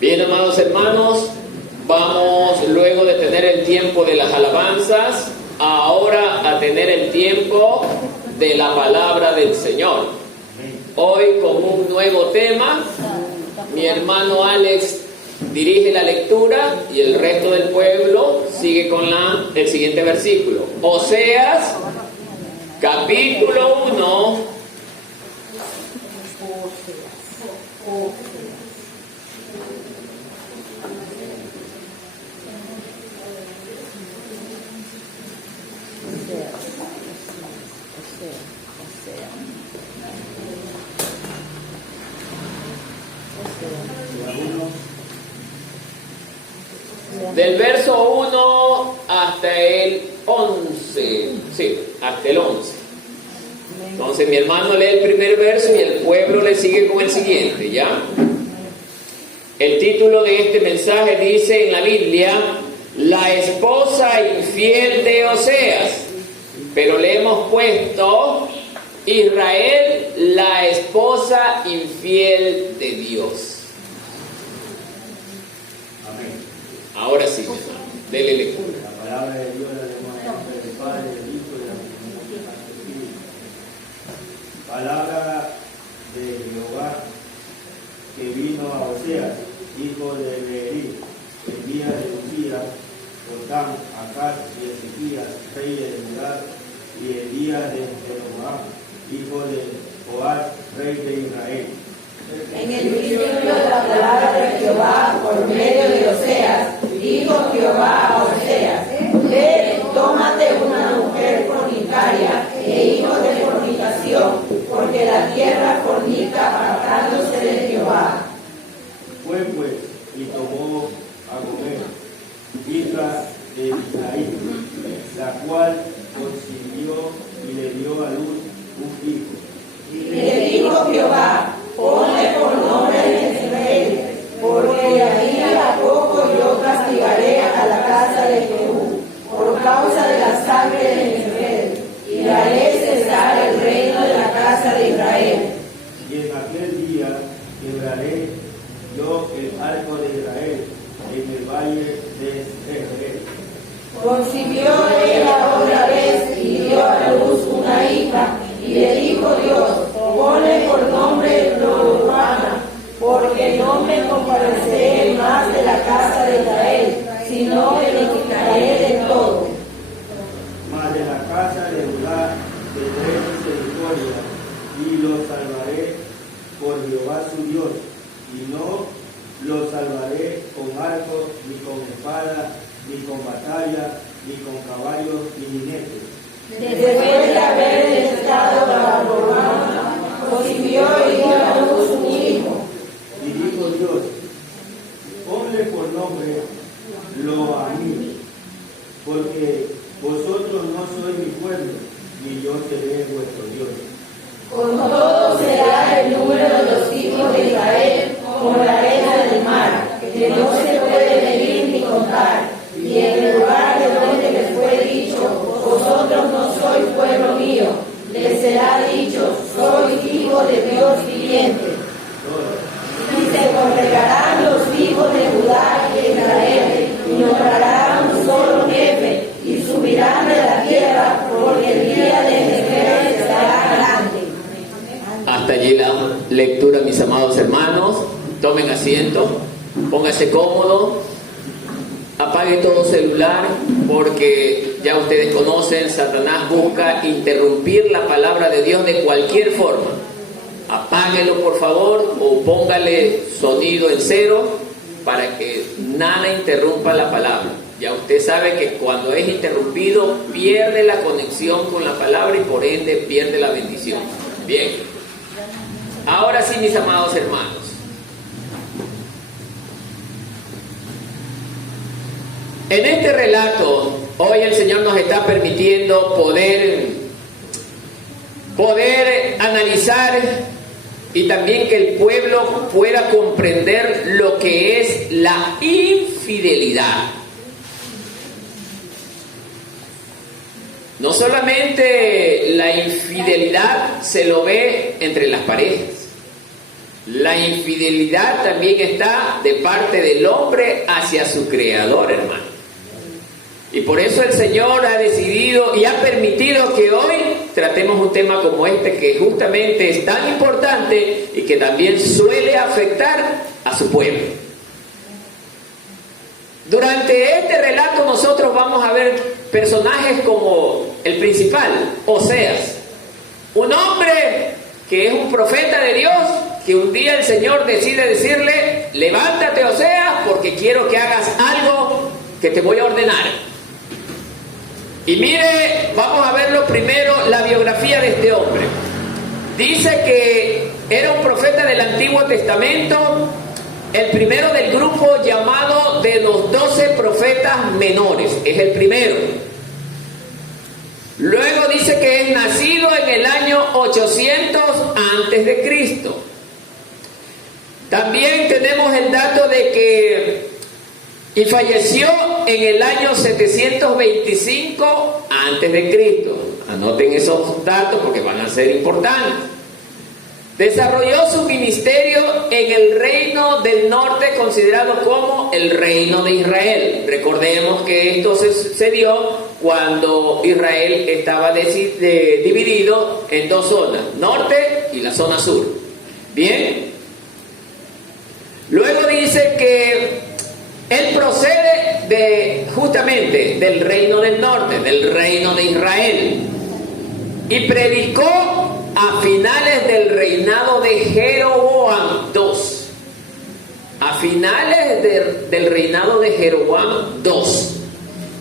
Bien, amados hermanos, vamos luego de tener el tiempo de las alabanzas, ahora a tener el tiempo de la palabra del Señor. Hoy con un nuevo tema, mi hermano Alex dirige la lectura y el resto del pueblo sigue con el siguiente versículo. Oseas, capítulo 1. Del verso 1 hasta el 11. Sí, hasta el 11. Entonces mi hermano lee el primer verso y el pueblo le sigue con el siguiente, ¿ya? El título de este mensaje dice en la Biblia, la esposa infiel de Oseas. Pero le hemos puesto Israel, la esposa infiel de Dios. Ahora sí, dele lectura. La palabra de Dios la leemos en el nombre del Padre, del Hijo y del Espíritu. Palabra de Jehová que vino a Oseas, hijo de Beeri, el día de Uzías, Jotam, Acaz y Ezequías, reyes de Judá, y el día de Jeroboam, hijo de Joás, rey de Israel. En el principio de la palabra de Jehová por medio de Oseas, dijo Jehová a Oseas: ve, tómate una mujer fornicaria e hijo de fornicación, porque la tierra fornica apartándose de Jehová. Fue pues y tomó a Gomer, hija de Isaí, la cual concibió y le dio a luz un hijo. Y le dijo Jehová: ponle por nombre Jezreel, porque de ahí a poco yo castigaré a la casa de Jehú por causa de la sangre de Jezreel, y haré cesar el reino de la casa de Israel. Y en aquel día quebraré yo el arco de Israel en el valle de Jezreel. Concibió ella otra vez y dio a luz una hija, y le dijo Dios: ponle por nombre Lo-ruhama, porque no me compadeceré más de la casa de Israel, sino me edificaré de todo. Mas de la casa de Judá tendré misericordia, y los salvaré por Jehová su Dios, y no los salvaré con arco, ni con espada, ni con batalla, ni con caballos, ni jinetes. Después de haber desechado a Lo-ruhama, concibió y dio a luz un hijo. Y dijo Dios: ponle por nombre Lo-ammi, porque vosotros no sois mi pueblo, ni yo seré vuestro Dios. Con todo será el número de los hijos de Israel como la arena del mar, que no se puede medir ni contar. Y en el lugar de donde les fue dicho: vosotros no sois pueblo mío, les será dicho: sois hijos de Dios viviente. Y se congregarán los hijos de Judá y de Israel, y nombrarán un solo jefe, y subirán de la tierra, porque el día de Jezreel será grande. Hasta allí la lectura, mis amados hermanos. Tomen asiento, póngase cómodo, apague todo celular, porque ya ustedes conocen, Satanás busca interrumpir la palabra de Dios de cualquier forma. Apáguelo por favor, o póngale sonido en cero para que nada interrumpa la palabra. Ya usted sabe que cuando es interrumpido pierde la conexión con la palabra y por ende pierde la bendición. Bien, ahora sí, mis amados hermanos, en este relato hoy el Señor nos está permitiendo poder analizar y también que el pueblo pueda comprender lo que es la infidelidad. No solamente la infidelidad se lo ve entre las parejas, la infidelidad también está de parte del hombre hacia su creador, hermano. Y por eso el Señor ha decidido y ha permitido que hoy tratemos un tema como este, que justamente es tan importante y que también suele afectar a su pueblo. Durante este relato nosotros vamos a ver personajes como el principal, Oseas, un hombre que es un profeta de Dios, que un día el Señor decide decirle: levántate, Oseas, porque quiero que hagas algo que te voy a ordenar. Y mire, vamos a verlo primero, la biografía de este hombre. Dice que era un profeta del Antiguo Testamento, el primero del grupo llamado de los 12 profetas menores, es el primero. Luego dice que es nacido en el año 800 antes de Cristo. También tenemos el dato de que y falleció en el año 725 antes de Cristo. Anoten esos datos porque van a ser importantes. Desarrolló su ministerio en el reino del norte, considerado como el reino de Israel. Recordemos que esto se dio cuando Israel estaba dividido en dos zonas, norte y la zona sur. Bien. Luego dice que él procede justamente del reino del norte, del reino de Israel, y predicó a finales del reinado de Jeroboam II. A finales del reinado de Jeroboam II,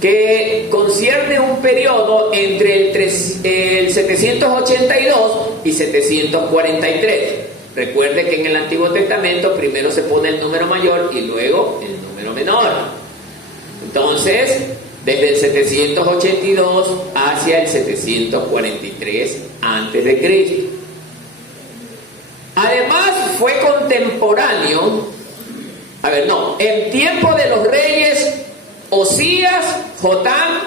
que concierne un periodo entre el 782 y 743. Recuerde que en el Antiguo Testamento primero se pone el número mayor y luego el número menor. Entonces, desde el 782 hacia el 743 antes de Cristo. Además, fue contemporáneo, en tiempo de los reyes Osías, Jotam,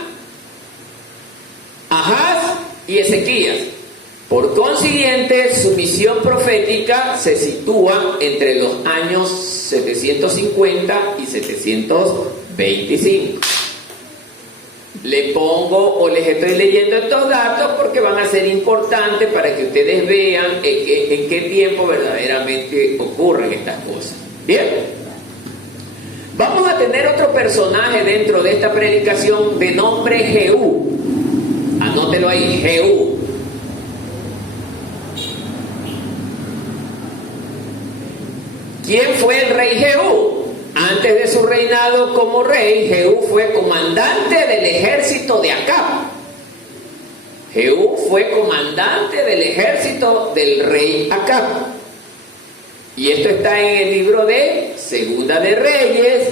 Ahaz y Ezequías. Por consiguiente, su misión profética se sitúa entre los años 750 y 725. Les estoy leyendo estos datos porque van a ser importantes para que ustedes vean en qué tiempo verdaderamente ocurren estas cosas. Bien, vamos a tener otro personaje dentro de esta predicación de nombre Jehú. Anótelo ahí, Jehú. ¿Quién fue el rey Jehú? Antes de su reinado como rey, Jehú fue comandante del ejército de Acab. Jehú fue comandante del ejército del rey Acab. Y esto está en el libro de Segunda de Reyes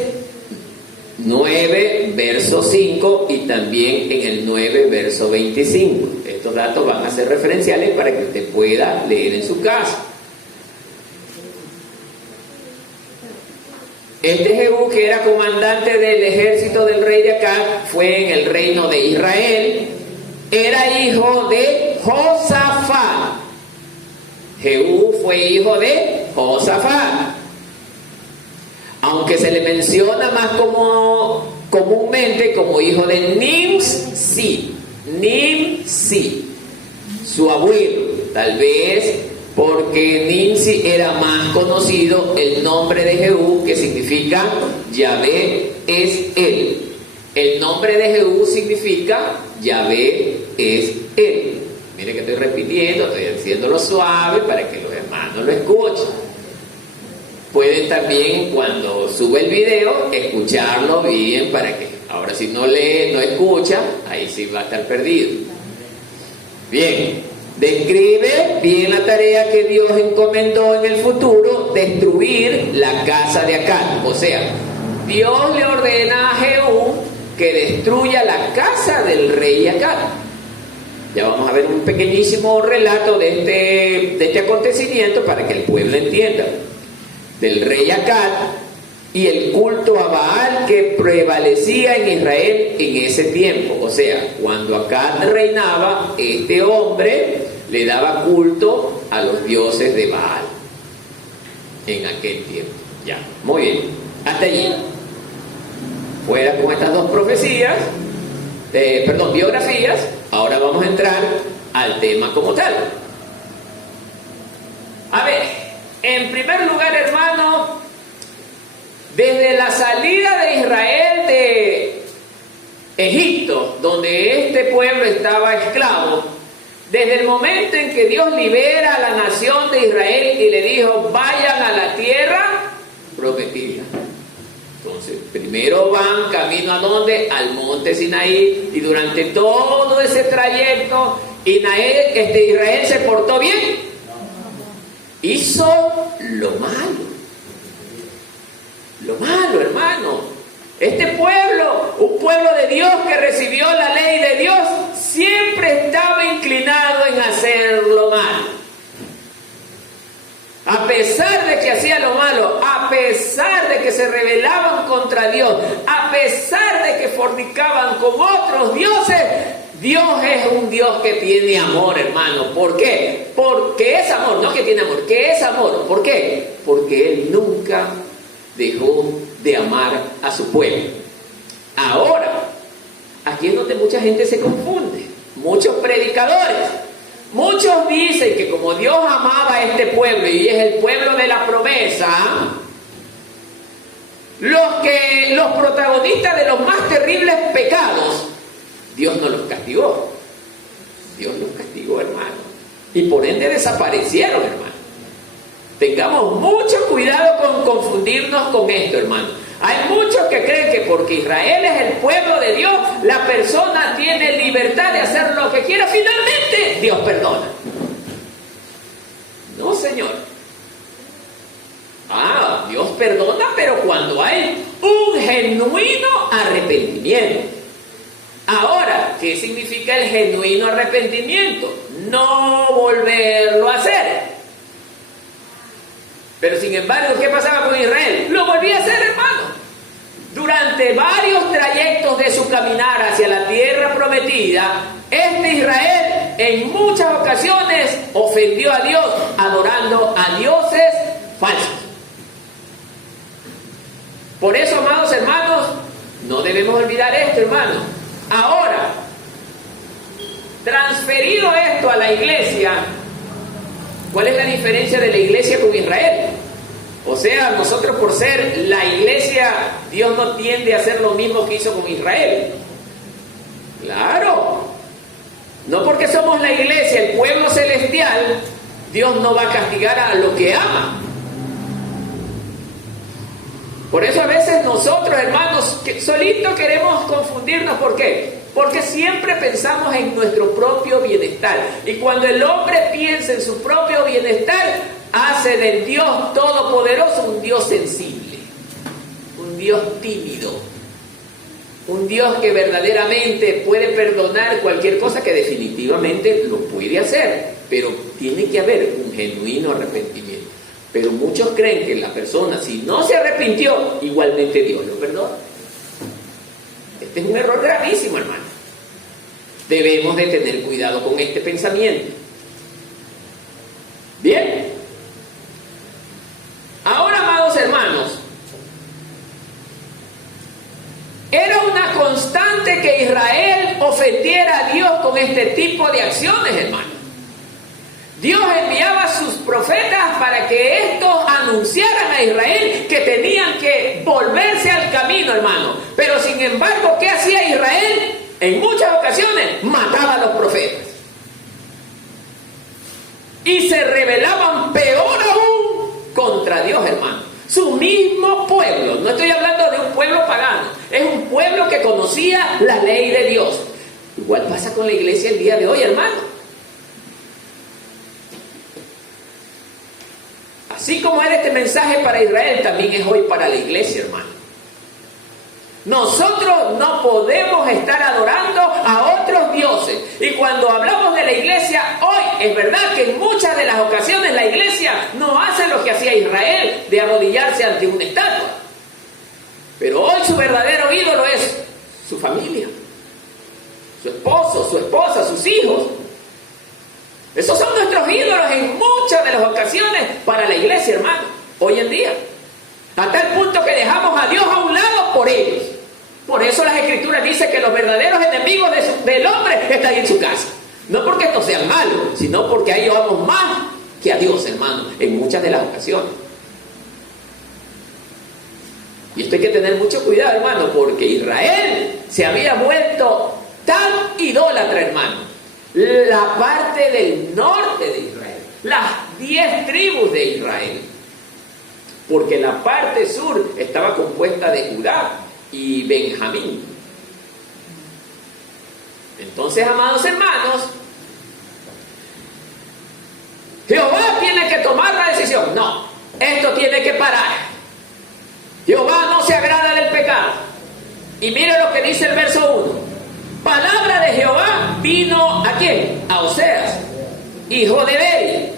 9, verso 5 y también en el 9, verso 25. Estos datos van a ser referenciales para que usted pueda leer en su casa. Este Jehú, que era comandante del ejército del rey de Acab, fue en el reino de Israel. Era hijo de Josafat. Jehú fue hijo de Josafat. Aunque se le menciona más comúnmente como hijo de Nimsi, su abuelo. Tal vez porque Nimsi era más conocido el nombre de Jehú, que significa Yahvé es él. El nombre de Jehú significa Yahvé es él. Mire que estoy repitiendo, estoy haciéndolo suave para que los hermanos lo escuchen. Pueden también, cuando sube el video, escucharlo bien para que, ahora si no lee, no escucha, ahí sí va a estar perdido. Bien. Describe bien la tarea que Dios encomendó en el futuro: destruir la casa de Acab. O sea, Dios le ordena a Jehú que destruya la casa del rey Acab. Ya vamos a ver un pequeñísimo relato de este acontecimiento para que el pueblo entienda. Del rey Acab, y el culto a Baal que prevalecía en Israel en ese tiempo. O sea, cuando Acab reinaba, este hombre le daba culto a los dioses de Baal en aquel tiempo. Ya, muy bien, hasta allí. Fuera con estas dos biografías, ahora vamos a entrar al tema como tal. A ver, en primer lugar, hermano, desde la salida de Israel de Egipto, donde este pueblo estaba esclavo, desde el momento en que Dios libera a la nación de Israel y le dijo, vayan a la tierra prometida. Entonces, primero van camino a ¿dónde? Al monte Sinaí, y durante todo ese trayecto, Israel se portó bien. Hizo lo malo. Lo malo, hermano. Este pueblo, un pueblo de Dios que recibió la ley de Dios, siempre estaba inclinado en hacer lo malo. A pesar de que hacía lo malo, a pesar de que se rebelaban contra Dios, a pesar de que fornicaban con otros dioses, Dios es un Dios que tiene amor, hermano. ¿Por qué? Porque es amor, no que tiene amor, que es amor. ¿Por qué? Porque Él nunca dejó de amar a su pueblo. Ahora, aquí es donde mucha gente se confunde. Muchos predicadores, muchos dicen que como Dios amaba a este pueblo y es el pueblo de la promesa, los protagonistas de los más terribles pecados, Dios no los castigó. Dios los castigó, hermano. Y por ende desaparecieron, hermano. Tengamos mucho cuidado con confundirnos con esto, hermano. Hay muchos que creen que porque Israel es el pueblo de Dios, la persona tiene libertad de hacer lo que quiera. Finalmente, Dios perdona. No, señor. Dios perdona, pero cuando hay un genuino arrepentimiento. Ahora, ¿qué significa el genuino arrepentimiento? No volverlo a hacer. Pero sin embargo, ¿qué pasaba con Israel? Lo volvía a hacer, hermano. Durante varios trayectos de su caminar hacia la tierra prometida, este Israel en muchas ocasiones ofendió a Dios, adorando a dioses falsos. Por eso, amados hermanos, no debemos olvidar esto, hermano. Ahora, transferido esto a la iglesia, ¿cuál es la diferencia de la iglesia con Israel? O sea, nosotros por ser la iglesia, Dios no tiende a hacer lo mismo que hizo con Israel. Claro. No porque somos la iglesia, el pueblo celestial, Dios no va a castigar a lo que ama. Por eso a veces nosotros, hermanos, solitos queremos confundirnos. ¿Por qué? Porque siempre pensamos en nuestro propio bienestar. Y cuando el hombre piensa en su propio bienestar, hace del Dios todopoderoso un Dios sensible, un Dios tímido, un Dios que verdaderamente puede perdonar cualquier cosa, que definitivamente lo puede hacer, pero tiene que haber un genuino arrepentimiento. Pero muchos creen que la persona, si no se arrepintió, igualmente Dios lo perdona. Este es un error gravísimo, hermano. Debemos de tener cuidado con este pensamiento. Bien. Ahora, amados hermanos, era una constante que Israel ofendiera a Dios con este tipo de acciones, hermano. Dios enviaba a sus profetas para que estos anunciaran a Israel que tenían que volverse al camino, hermano. Pero sin embargo, ¿qué hacía Israel? En muchas ocasiones mataba a los profetas. Y se rebelaban peor aún contra Dios, hermano. Su mismo pueblo, no estoy hablando de un pueblo pagano, es un pueblo que conocía la ley de Dios. Igual pasa con la iglesia el día de hoy, hermano. Así como era este mensaje para Israel, también es hoy para la iglesia, hermano. Nosotros no podemos estar adorando a otros dioses. Y cuando hablamos de la iglesia hoy, es verdad que en muchas de las ocasiones la iglesia no hace lo que hacía Israel, de arrodillarse ante una estatua. Pero hoy su verdadero ídolo es su familia, su esposo, su esposa, sus hijos. Esos son nuestros ídolos en muchas de las ocasiones para la iglesia, hermano, hoy en día. Hasta el punto que dejamos a Dios a un lado por ellos. Por eso las Escrituras dicen que los verdaderos enemigos del hombre están en su casa. No porque estos sean malos, sino porque a ellos amamos más que a Dios, hermano, en muchas de las ocasiones. Y esto hay que tener mucho cuidado, hermano, porque Israel se había vuelto tan idólatra, hermano. La parte del norte de Israel, las 10 tribus de Israel. Porque la parte sur estaba compuesta de Judá y Benjamín. Entonces, amados hermanos, Jehová tiene que tomar la decisión. No, esto tiene que parar. Jehová no se agrada del pecado. Y mire lo que dice el verso 1. Palabra de Jehová vino ¿a quién? A Oseas, hijo de Beri.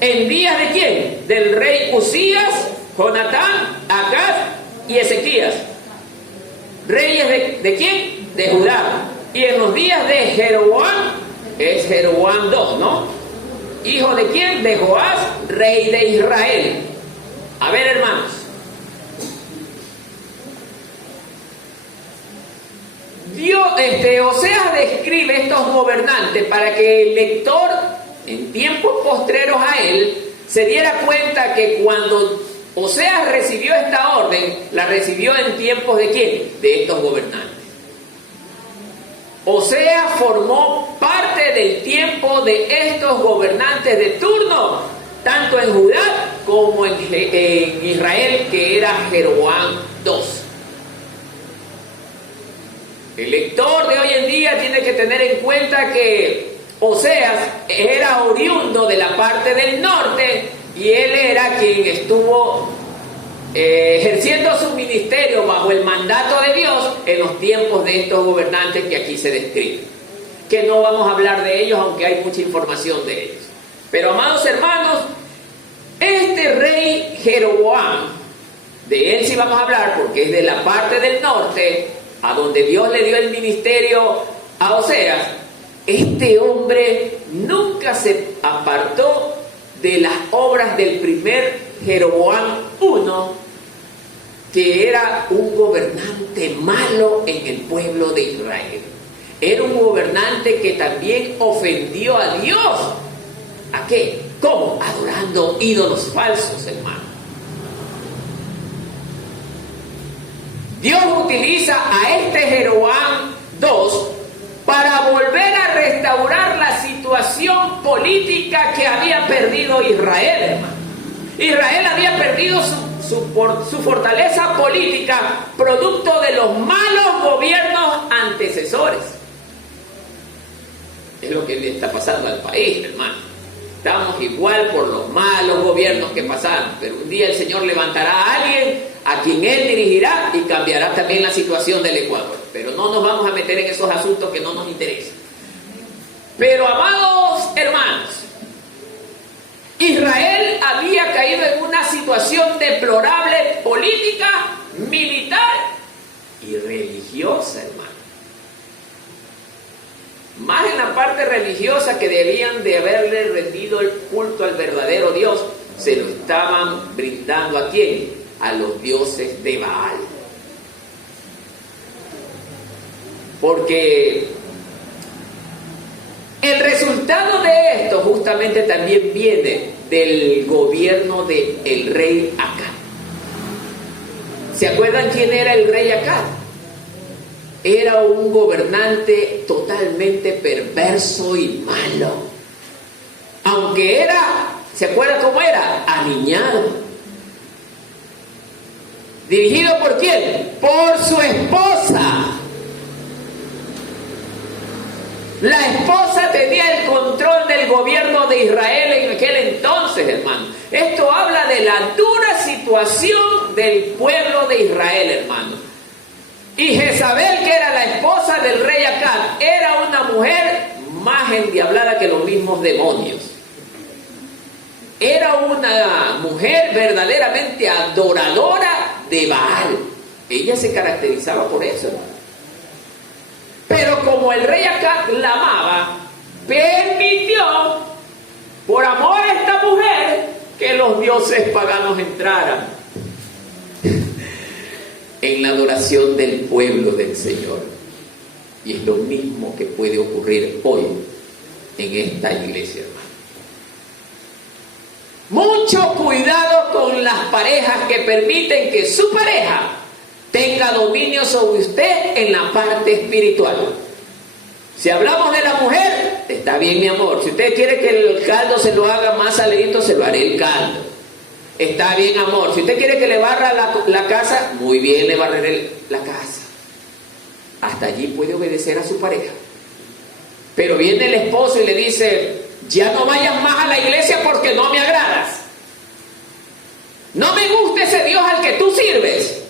¿En días de quién? Del rey Usías, Jonatán, Acaz y Ezequías. ¿Reyes de quién? De Judá. Y en los días de Jeroboam, es Jeroboam 2, ¿no? ¿Hijo de quién? De Joás, rey de Israel. A ver, hermanos. Oseas describe estos gobernantes para que el lector, en tiempos postreros a él, se diera cuenta que cuando Oseas recibió esta orden, la recibió en tiempos de ¿quién? De estos gobernantes. Oseas formó parte del tiempo de estos gobernantes de turno, tanto en Judá como en Israel, que era Jeroboam II. El lector de hoy en día tiene que tener en cuenta que Oseas era oriundo de la parte del norte y él era quien estuvo ejerciendo su ministerio bajo el mandato de Dios en los tiempos de estos gobernantes que aquí se describen. Que no vamos a hablar de ellos, aunque hay mucha información de ellos. Pero, amados hermanos, este rey Jeroboam, de él sí vamos a hablar porque es de la parte del norte, a donde Dios le dio el ministerio a Oseas. Este hombre nunca se apartó de las obras del primer Jeroboam I, que era un gobernante malo en el pueblo de Israel. Era un gobernante que también ofendió a Dios. ¿A qué? ¿Cómo? Adorando ídolos falsos, hermano. Dios utiliza a este Jeroboam II para volver a restaurar la situación política que había perdido Israel, hermano. Israel había perdido su fortaleza política producto de los malos gobiernos antecesores. Es lo que le está pasando al país, hermano. Estamos igual por los malos gobiernos que pasaron, pero un día el Señor levantará a alguien a quien Él dirigirá y cambiará también la situación del Ecuador. Pero no nos vamos a meter en esos asuntos que no nos interesan. Pero, amados hermanos, Israel había caído en una situación deplorable política, militar y religiosa, hermano. Más en la parte religiosa, que debían de haberle rendido el culto al verdadero Dios, se lo estaban brindando ¿a quién? A los dioses de Baal. Porque el resultado de esto justamente también viene del gobierno del rey Acab. ¿Se acuerdan quién era el rey Acab? Era un gobernante totalmente perverso y malo. Aunque era, ¿se acuerdan cómo era? Aniñado. ¿Dirigido por quién? Por su esposa. La esposa tenía el control del gobierno de Israel en aquel entonces, hermano. Esto habla de la dura situación del pueblo de Israel, hermano. Y Jezabel, que era la esposa del rey Acab, era una mujer más endiablada que los mismos demonios. Era una mujer verdaderamente adoradora de Baal. Ella se caracterizaba por eso, hermano. Pero como el rey Acab la amaba, permitió, por amor a esta mujer, que los dioses paganos entraran en la adoración del pueblo del Señor. Y es lo mismo que puede ocurrir hoy en esta iglesia, hermano. Mucho cuidado con las parejas que permiten que su pareja tenga dominio sobre usted en la parte espiritual. Si hablamos de la mujer, está bien, mi amor. Si usted quiere que el caldo se lo haga más saladito, se lo haré el caldo. Está bien, amor. Si usted quiere que le barra la casa, muy bien, le barreré la casa. Hasta allí puede obedecer a su pareja. Pero viene el esposo y le dice: ya no vayas más a la iglesia porque no me agradas. No me gusta ese Dios al que tú sirves.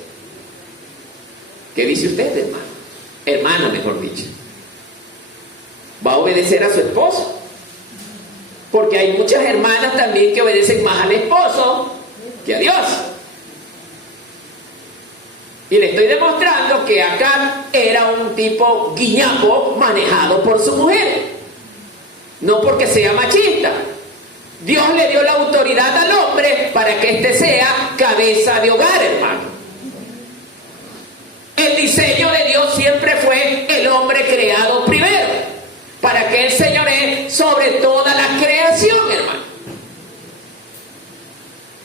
¿Qué dice usted, hermano? Hermana, mejor dicho. ¿Va a obedecer a su esposo? Porque hay muchas hermanas también que obedecen más al esposo que a Dios. Y le estoy demostrando que Acab era un tipo guiñapo manejado por su mujer. No porque sea machista. Dios le dio la autoridad al hombre para que éste sea cabeza de hogar, hermano. El diseño de Dios siempre fue el hombre creado primero, para que Él señoree sobre toda la creación, hermano.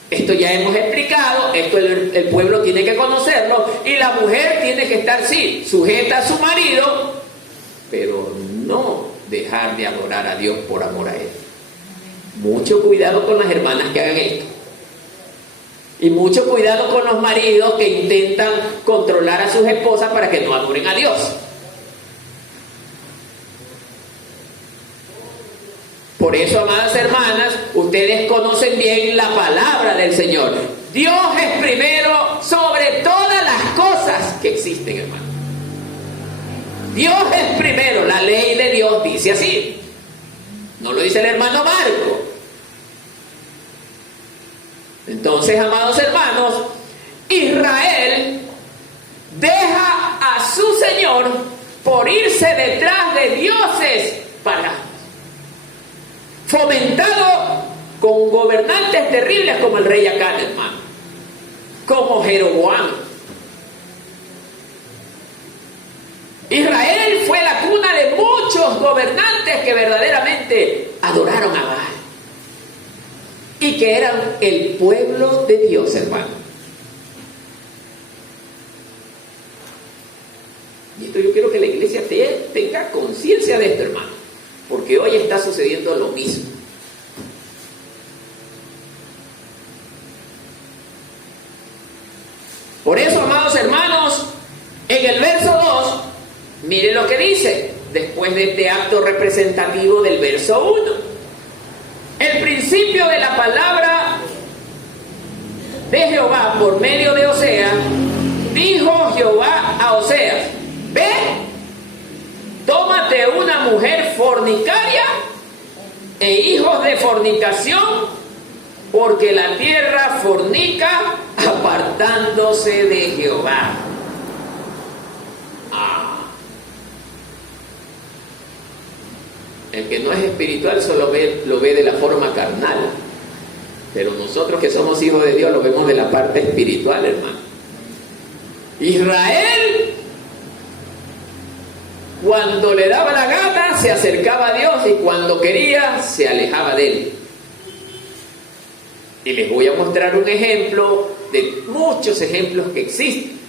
Esto ya hemos explicado, esto el pueblo tiene que conocerlo, y la mujer tiene que estar, sí, sujeta a su marido, pero no dejar de adorar a Dios por amor a Él. Mucho cuidado con las hermanas que hagan esto. Y mucho cuidado con los maridos que intentan controlar a sus esposas para que no adoren a Dios. Por eso, amadas hermanas, ustedes conocen bien la palabra del Señor. Dios es primero sobre todas las cosas que existen, hermano. Dios es primero. La ley de Dios dice así. No lo dice el hermano Marco. Entonces, amados hermanos, Israel deja a su Señor por irse detrás de dioses paganos, fomentado con gobernantes terribles como el rey Acab, hermano, como Jeroboam. Israel fue la cuna de muchos gobernantes que verdaderamente adoraron a Baal y que eran el pueblo de Dios, hermano. Y esto yo quiero que la iglesia tenga conciencia de esto, hermano, porque hoy está sucediendo lo mismo. Por eso, amados hermanos, en el verso 2, mire lo que dice, después de este acto representativo del verso 1. El principio de la palabra de Jehová por medio de Oseas, dijo Jehová a Oseas: ve, tómate una mujer fornicaria e hijos de fornicación, porque la tierra fornica apartándose de Jehová. El que no es espiritual solo lo ve de la forma carnal, pero nosotros que somos hijos de Dios lo vemos de la parte espiritual, hermano. Israel, cuando le daba la gana, se acercaba a Dios, y cuando quería, se alejaba de Él. Y les voy a mostrar un ejemplo de muchos ejemplos que existen.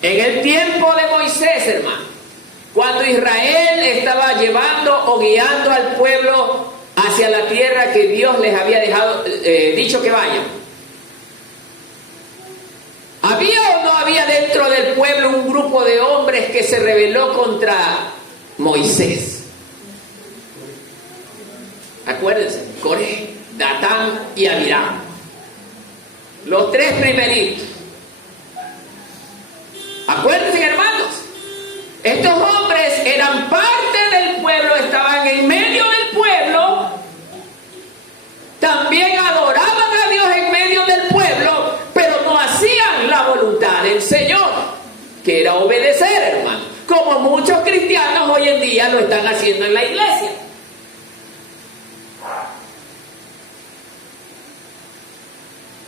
En el tiempo de Moisés, hermano, cuando Israel estaba llevando o guiando al pueblo hacia la tierra que Dios les había dicho que vayan, ¿había o no había dentro del pueblo un grupo de hombres que se rebeló contra Moisés? Acuérdense, Coré, Datán y Abiram, los tres primeritos. Acuérdense, hermanos, estos hombres eran parte del pueblo, estaban en medio del pueblo, también adoraban a Dios en medio del pueblo, pero no hacían la voluntad del Señor. están haciendo en la iglesia.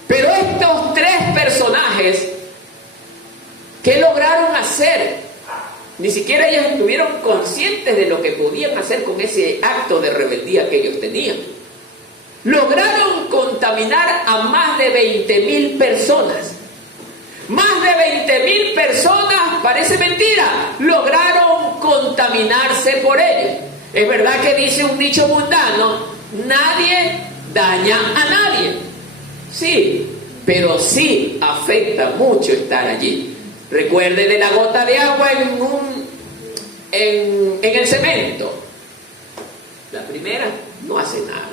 Pero estos tres personajes, ¿qué lograron hacer? Ni siquiera ellos estuvieron conscientes de lo que podían hacer con ese acto de rebeldía que ellos tenían. Lograron contaminar a más de 20,000 personas. Más de 20,000 personas, parece mentira, lograron contaminarse por ellos. Es verdad que dice un dicho mundano, nadie daña a nadie. Sí, pero sí afecta mucho estar allí. Recuerde de la gota de agua en el cemento. La primera no hace nada.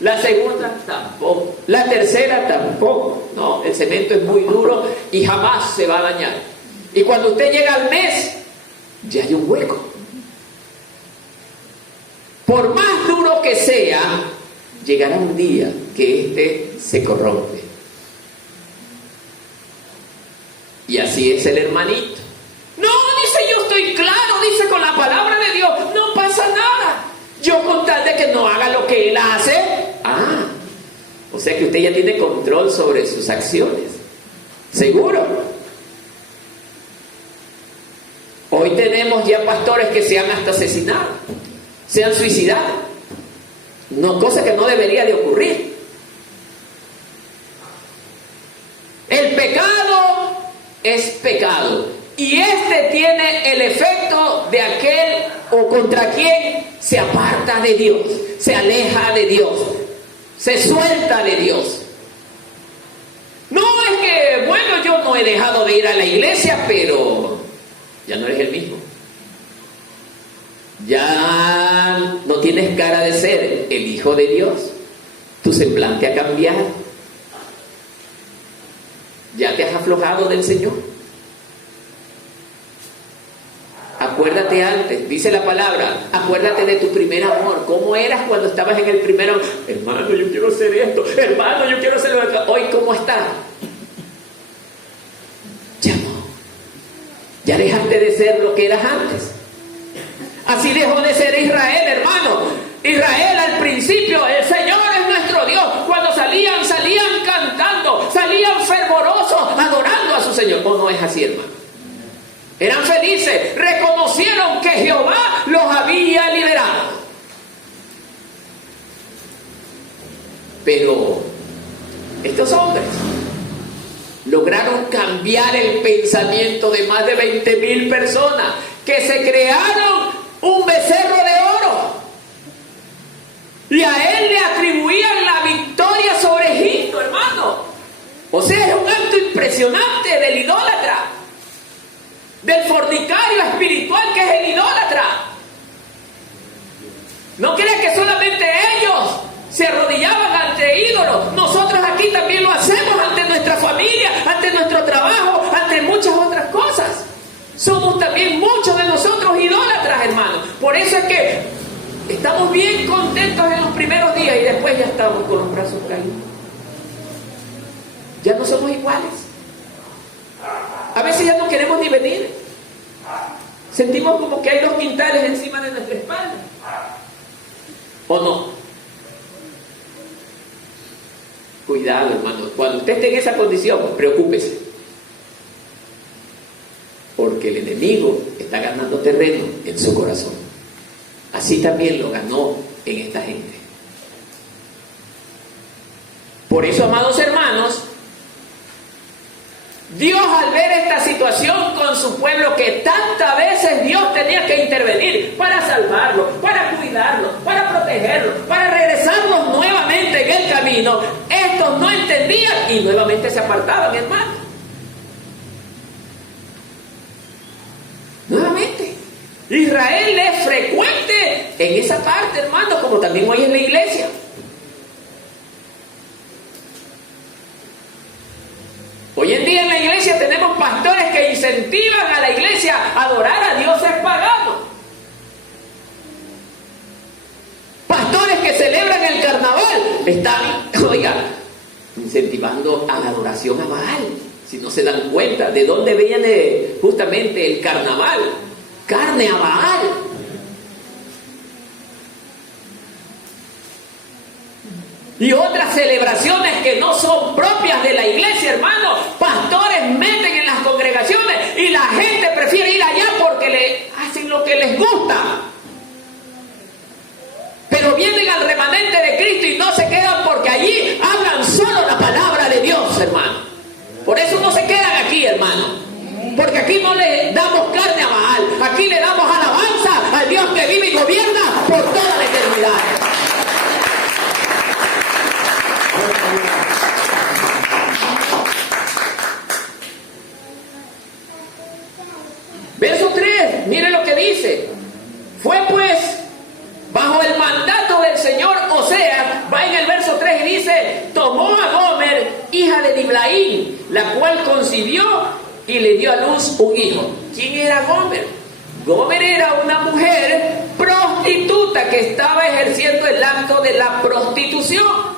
La segunda tampoco. La tercera tampoco. No, el cemento es muy duro y jamás se va a dañar. Y cuando usted llega al mes, ya hay un hueco. Por más duro que sea, llegará un día que este se corrompe. Y así es el hermanito. No, dice, yo estoy claro, dice, con la palabra de Dios, no pasa nada. Yo con tal de que no haga lo que él hace. Ah, o sea que usted ya tiene control sobre sus acciones. ¿Seguro? Hoy tenemos ya pastores que se han hasta asesinado, se han suicidado. No, cosa que no debería de ocurrir. El pecado es pecado. Y este tiene el efecto de aquel o contra quien se aparta de Dios, se aleja de Dios, se suelta de Dios. No es que, bueno, yo no he dejado de ir a la iglesia, pero ya no eres el mismo. Ya no tienes cara de ser el hijo de Dios. Tu semblante ha cambiado. Ya te has aflojado del Señor. Acuérdate antes, dice la palabra, acuérdate de tu primer amor. ¿Cómo eras cuando estabas en el primer amor? Hermano, yo quiero hacer esto. Hermano, yo quiero hacer lo otro. Hoy, ¿cómo estás? Ya no. Ya dejaste de ser lo que eras antes. Así dejó de ser Israel, hermano. Israel al principio, el Señor es nuestro Dios. Cuando salían cantando, salían fervorosos, adorando a su Señor. ¿O no es así, hermano? Eran felices, reconocieron que Jehová los había liberado. Pero estos hombres lograron cambiar el pensamiento de más de 20,000 personas que se crearon un becerro de oro y a él le atribuían la victoria sobre Egipto, hermano. O sea, es un acto impresionante del idólatra, del fornicario espiritual que es el idólatra. No creas que solamente ellos se arrodillaban ante ídolos. Nosotros aquí también lo hacemos ante nuestra familia, ante nuestro trabajo, ante muchas otras cosas. Somos también muchos de nosotros idólatras, hermanos. Por eso es que estamos bien contentos en los primeros días y después ya estamos con los brazos caídos. Ya no somos iguales. A veces ya no queremos ni venir. Sentimos como que hay 2 quintales encima de nuestra espalda. ¿O no? Cuidado, hermano. Cuando usted esté en esa condición, preocúpese. Porque el enemigo está ganando terreno en su corazón. Así también lo ganó en esta gente. Por eso, amados hermanos, Dios, al ver esta situación con su pueblo, que tantas veces Dios tenía que intervenir para salvarlo, para cuidarlo, para protegerlo, para regresarlos nuevamente en el camino, estos no entendían y nuevamente se apartaban, hermano. Nuevamente, Israel es frecuente en esa parte, hermano, como también hoy en la iglesia. Hoy en día en la iglesia tenemos pastores que incentivan a la iglesia a adorar a dioses paganos. Pastores que celebran el carnaval están, oiga, incentivando a la adoración a Baal. Si no se dan cuenta de dónde viene justamente el carnaval, carne a Baal. y otras celebraciones que no son propias de la iglesia, hermano. Pastores meten en las congregaciones y la gente prefiere ir allá porque le hacen lo que les gusta. Pero vienen al remanente de Cristo y no se quedan porque allí hablan solo la palabra de Dios, hermano. Por eso no se quedan aquí, hermano. Porque aquí no le damos carne a Baal. Aquí le damos alabanza al Dios que vive y gobierna por toda la eternidad. Verso 3, mire lo que dice. Fue pues bajo el mandato del Señor Oseas, va en el verso 3 y dice, tomó a Gomer, hija de Diblaim, la cual concibió y le dio a luz un hijo. ¿Quién era Gomer? Gomer era una mujer prostituta que estaba ejerciendo el acto de la prostitución.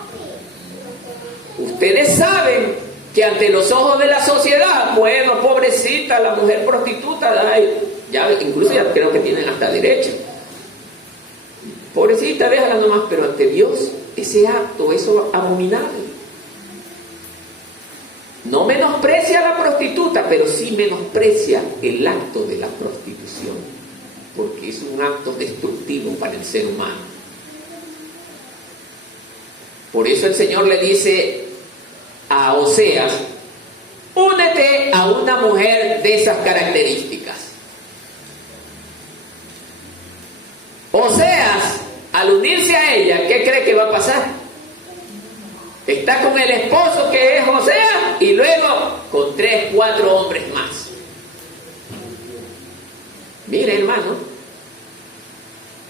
Ustedes saben que ante los ojos de la sociedad, bueno, pobrecita, la mujer prostituta, ya incluso ya creo que tienen hasta derecho. Pobrecita, déjala nomás, pero ante Dios, ese acto, eso abominable. No menosprecia a la prostituta, pero sí menosprecia el acto de la prostitución, porque es un acto destructivo para el ser humano. Por eso el Señor le dice a Oseas, únete a una mujer de esas características. Oseas, al unirse a ella, ¿qué cree que va a pasar? Está con el esposo que es Oseas y luego con 3, 4 hombres más. Mire, hermano.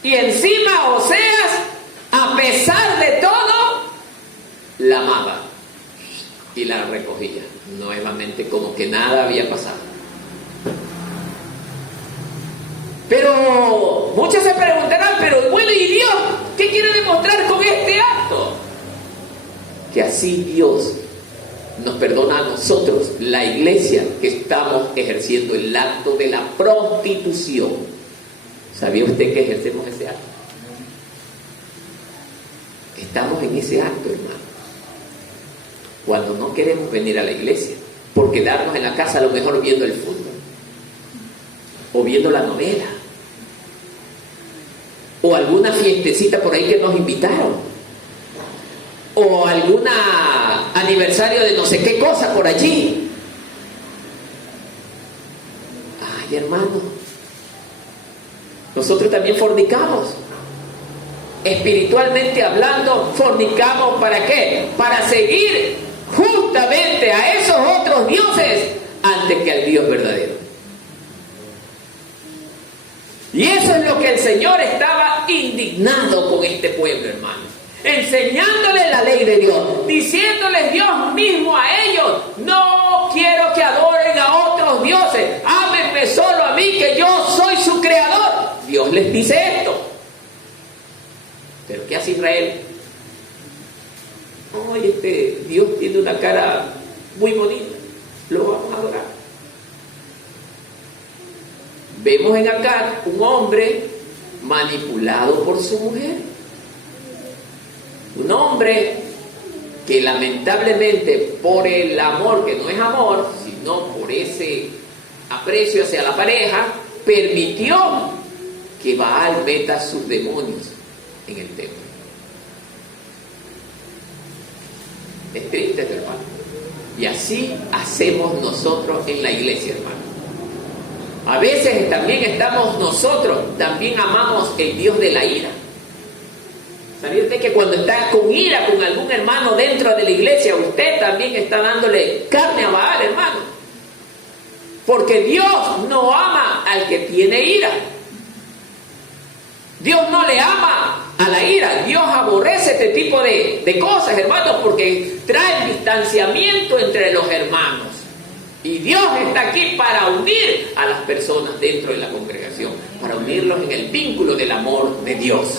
Y encima Oseas, a pesar de todo, la amaba y la recogía nuevamente como que nada había pasado. Pero muchos se preguntarán, pero bueno, ¿y Dios qué quiere demostrar con este acto? Que así Dios nos perdona a nosotros, la iglesia, que estamos ejerciendo el acto de la prostitución. ¿Sabía usted que ejercemos ese acto? Estamos en ese acto, hermano. Cuando no queremos venir a la iglesia por quedarnos en la casa a lo mejor viendo el fútbol o viendo la novela o alguna fiestecita por ahí que nos invitaron o algún aniversario de no sé qué cosa por allí. Ay, hermano, nosotros también fornicamos. Espiritualmente hablando, fornicamos. ¿Para qué? Para seguir justamente a esos otros dioses antes que al Dios verdadero. Y eso es lo que el Señor estaba indignado con este pueblo, hermano. Enseñándoles la ley de Dios, diciéndoles Dios mismo a ellos, no quiero que adoren a otros dioses, ámenme solo a mí, que yo soy su creador. Dios les dice esto. ¿Pero qué hace Israel? Oye, Dios tiene una cara muy bonita, lo vamos a adorar. Vemos en Acán un hombre manipulado por su mujer. Un hombre que lamentablemente por el amor, que no es amor, sino por ese aprecio hacia la pareja, permitió que Baal meta sus demonios en el templo. Es triste, hermano. Y así hacemos nosotros en la iglesia, hermano. A veces también también amamos el Dios de la ira. ¿Sabía usted que cuando está con ira con algún hermano dentro de la iglesia, usted también está dándole carne a Baal, hermano? Porque Dios no ama al que tiene ira. Dios no le ama a la ira. Dios aborrece este tipo de cosas, hermanos, porque trae distanciamiento entre los hermanos. Y Dios está aquí para unir a las personas dentro de la congregación, para unirlos en el vínculo del amor de Dios.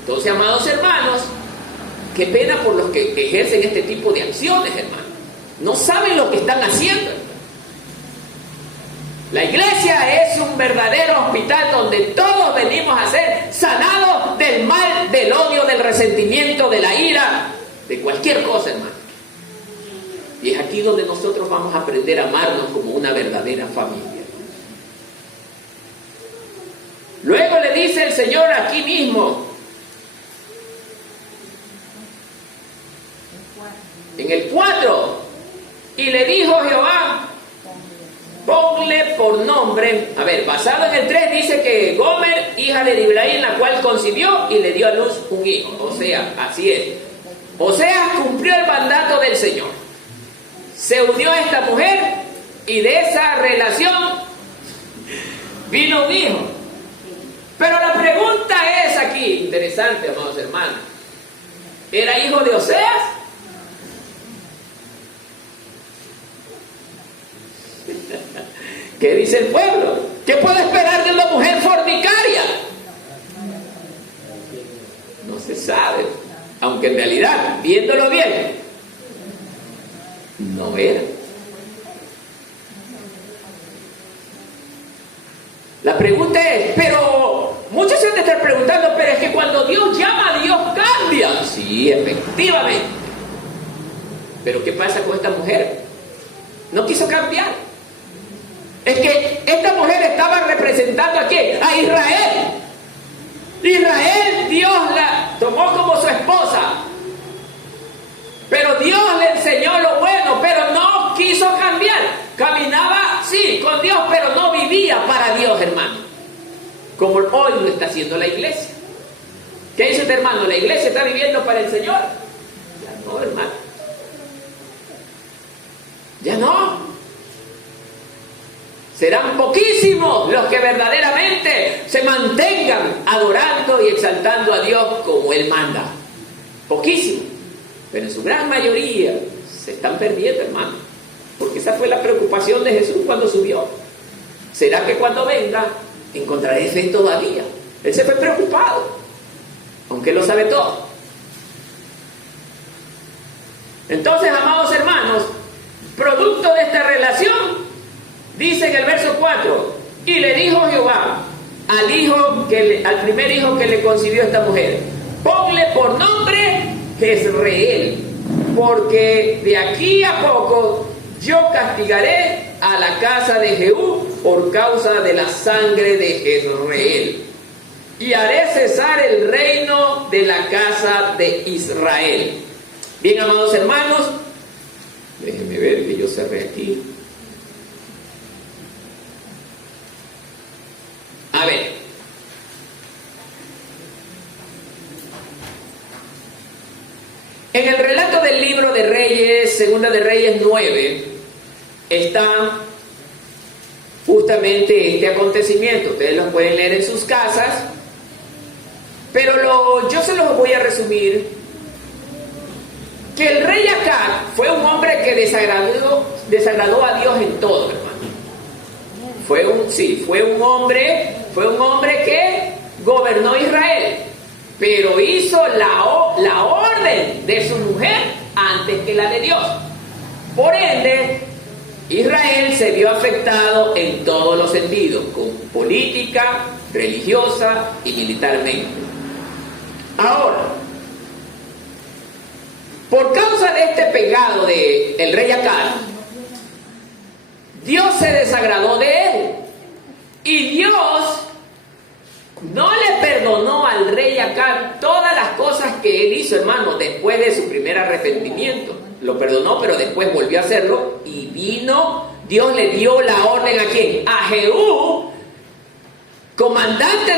Entonces, amados hermanos, qué pena por los que ejercen este tipo de acciones, hermanos. No saben lo que están haciendo. La iglesia es un verdadero hospital donde todos venimos a ser sanados de del mal, del odio, del resentimiento, de la ira, de cualquier cosa, hermano. Y es aquí donde nosotros vamos a aprender a amarnos como una verdadera familia. Luego le dice el Señor aquí mismo, en el 4, y le dijo Jehová, ponle por nombre, a ver, basado en el 3 dice que Gomer, hija de Diblaim, la cual concibió y le dio a luz un hijo. O sea, así es. Oseas cumplió el mandato del Señor. Se unió a esta mujer y de esa relación vino un hijo. Pero la pregunta es aquí, interesante, amados hermanos. ¿Era hijo de Oseas? ¿Qué dice el pueblo? ¿Qué puede esperar de una mujer fornicaria? No se sabe. Aunque en realidad, viéndolo bien, no era. La pregunta es, pero muchos se han de estar preguntando, pero es que cuando Dios llama, Dios cambia. Sí, efectivamente. Pero ¿qué pasa con esta mujer? No quiso cambiar. Es que esta mujer estaba representando ¿a quién? A Israel. Israel, Dios la tomó como su esposa. Pero Dios le enseñó lo bueno, pero no quiso cambiar. Caminaba, sí, con Dios, pero no vivía para Dios, hermano. Como hoy lo está haciendo la iglesia. ¿Qué dice usted, hermano? ¿La iglesia está viviendo para el Señor? Ya no, hermano. Ya no. Serán poquísimos los que verdaderamente se mantengan adorando y exaltando a Dios como Él manda. Poquísimos. Pero en su gran mayoría se están perdiendo, hermano. Porque esa fue la preocupación de Jesús cuando subió. ¿Será que cuando venga encontraré fe todavía? Él se fue preocupado, aunque lo sabe todo. Entonces, amados hermanos, producto de esta relación, dice en el verso 4, y le dijo Jehová al primer hijo que le concibió esta mujer, ponle por nombre Jezreel, porque de aquí a poco yo castigaré a la casa de Jehú por causa de la sangre de Jezreel, y haré cesar el reino de la casa de Israel. Bien, amados hermanos, déjenme ver que yo cerré aquí. A ver, en el relato del libro de Reyes, Segunda de Reyes 9, está justamente este acontecimiento. Ustedes lo pueden leer en sus casas, pero yo se los voy a resumir. Que el rey Acab fue un hombre que desagradó a Dios en todo, hermano. Fue un hombre que gobernó Israel, pero hizo la orden de su mujer antes que la de Dios. Por ende, Israel se vio afectado en todos los sentidos, con política, religiosa y militarmente. Ahora, por causa de este pecado del rey Acab, Dios se desagradó de él. Y Dios no le perdonó al rey Acab todas las cosas que él hizo, hermano, después de su primer arrepentimiento. Lo perdonó, pero después volvió a hacerlo. Y Dios le dio la orden ¿a quién? A Jehú, comandante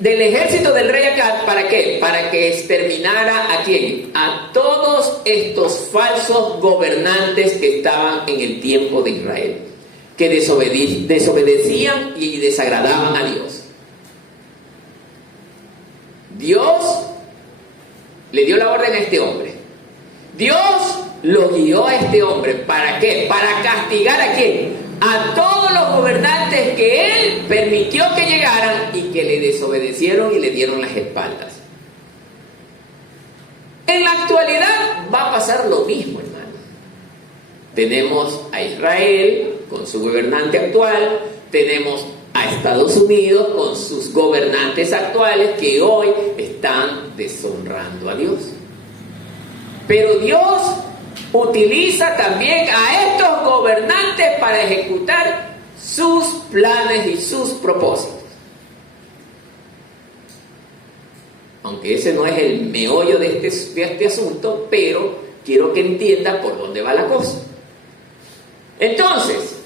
del ejército del rey Acab. ¿Para qué? Para que exterminara ¿a quién? A todos estos falsos gobernantes que estaban en el tiempo de Israel, que desobedecían y desagradaban a Dios. Dios le dio la orden a este hombre. Dios lo guió a este hombre. ¿Para qué? Para castigar ¿a quién? A todos los gobernantes que él permitió que llegaran y que le desobedecieron y le dieron las espaldas. En la actualidad va a pasar lo mismo, hermano. Tenemos a Israel con su gobernante actual, tenemos a Estados Unidos con sus gobernantes actuales que hoy están deshonrando a Dios. Pero Dios utiliza también a estos gobernantes para ejecutar sus planes y sus propósitos. Aunque ese no es el meollo de este asunto, pero quiero que entiendan por dónde va la cosa. Entonces,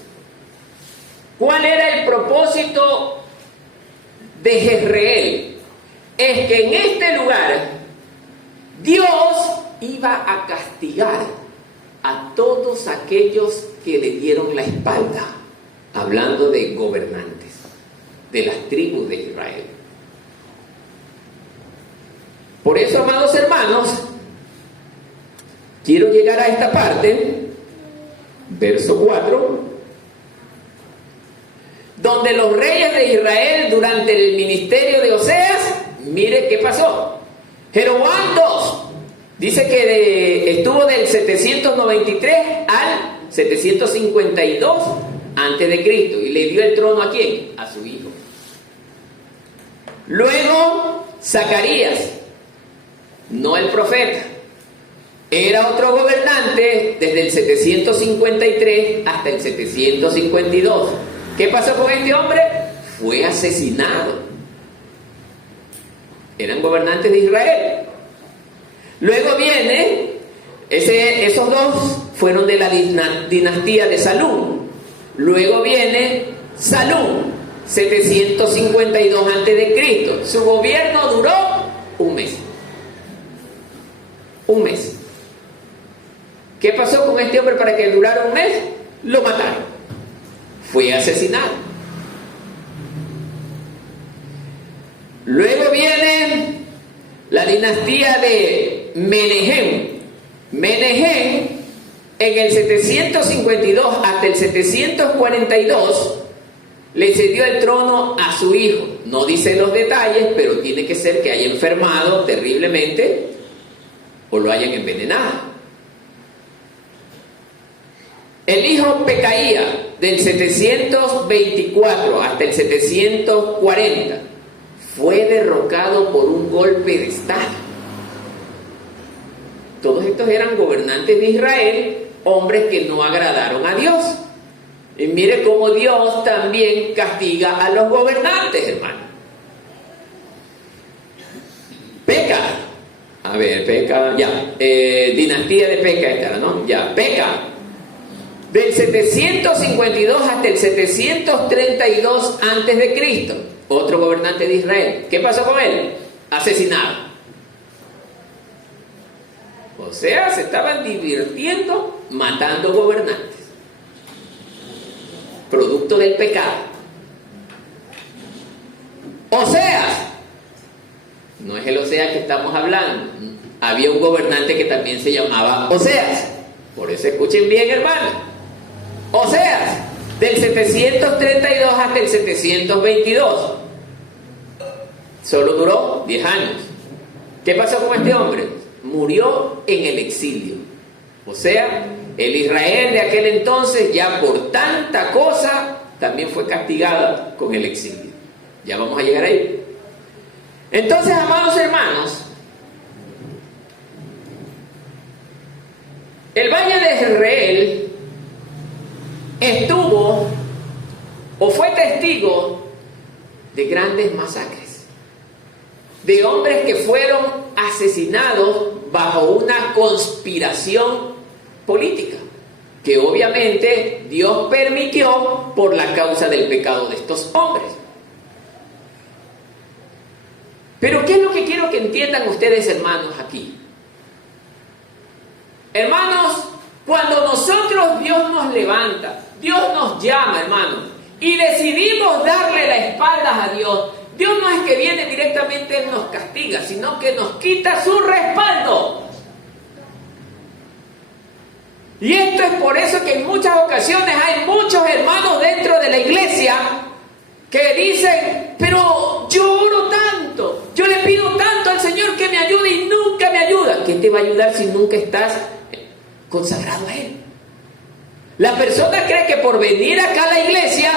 ¿cuál era el propósito de Jezreel? Es que en este lugar Dios iba a castigar a todos aquellos que le dieron la espalda, hablando de gobernantes, de las tribus de Israel. Por eso, amados hermanos, quiero llegar a esta parte, verso 4, donde los reyes de Israel durante el ministerio de Oseas, mire qué pasó. Jeroboam II dice que estuvo del 793 al 752 antes de Cristo y le dio el trono ¿a quién? A su hijo. Luego Zacarías, no el profeta, era otro gobernante desde el 753 hasta el 752. ¿Qué pasó con este hombre? Fue asesinado. Eran gobernantes de Israel. Luego viene, esos dos fueron de la dinastía de Salum. Luego viene Salum, 752 a.C. Su gobierno duró un mes. Un mes. ¿Qué pasó con este hombre para que durara un mes? Lo mataron. Fue asesinado. Luego viene la dinastía de Menehem. Menehem, en el 752 hasta el 742, le cedió el trono a su hijo. No dice los detalles, pero tiene que ser que haya enfermado terriblemente o lo hayan envenenado. El hijo Pecaía, del 724 hasta el 740, fue derrocado por un golpe de estado. Todos estos eran gobernantes de Israel, hombres que no agradaron a Dios. Y mire cómo Dios también castiga a los gobernantes, hermano. Peca. A ver, Peca, ya. Dinastía de Peca esta, ¿no? Ya, Peca. Del 752 hasta el 732 antes de Cristo. Otro gobernante de Israel. ¿Qué pasó con él? Asesinado. O sea, se estaban divirtiendo matando gobernantes. Producto del pecado. Oseas. No es el Oseas que estamos hablando. Había un gobernante que también se llamaba Oseas. Por eso escuchen bien, hermanos. Oseas, del 732 hasta el 722. Solo duró 10 años. ¿Qué pasó con este hombre? Murió en el exilio. O sea, el Israel de aquel entonces, ya por tanta cosa, también fue castigado con el exilio. Ya vamos a llegar ahí. Entonces, amados hermanos, el valle de Jezreel estuvo o fue testigo de grandes masacres, de hombres que fueron asesinados bajo una conspiración política, que obviamente Dios permitió por la causa del pecado de estos hombres. Pero ¿qué es lo que quiero que entiendan ustedes, hermanos, aquí? Hermanos, cuando nosotros, Dios nos levanta, Dios nos llama, hermanos, y decidimos darle la espalda a Dios, Dios no es que viene directamente, Él nos castiga, sino que nos quita su respaldo. Y esto es por eso que en muchas ocasiones hay muchos hermanos dentro de la iglesia que dicen, pero yo oro tanto, yo le pido tanto al Señor que me ayude y nunca me ayuda. ¿Qué te va a ayudar si nunca estás consagrado a Él? La persona cree que por venir acá a la iglesia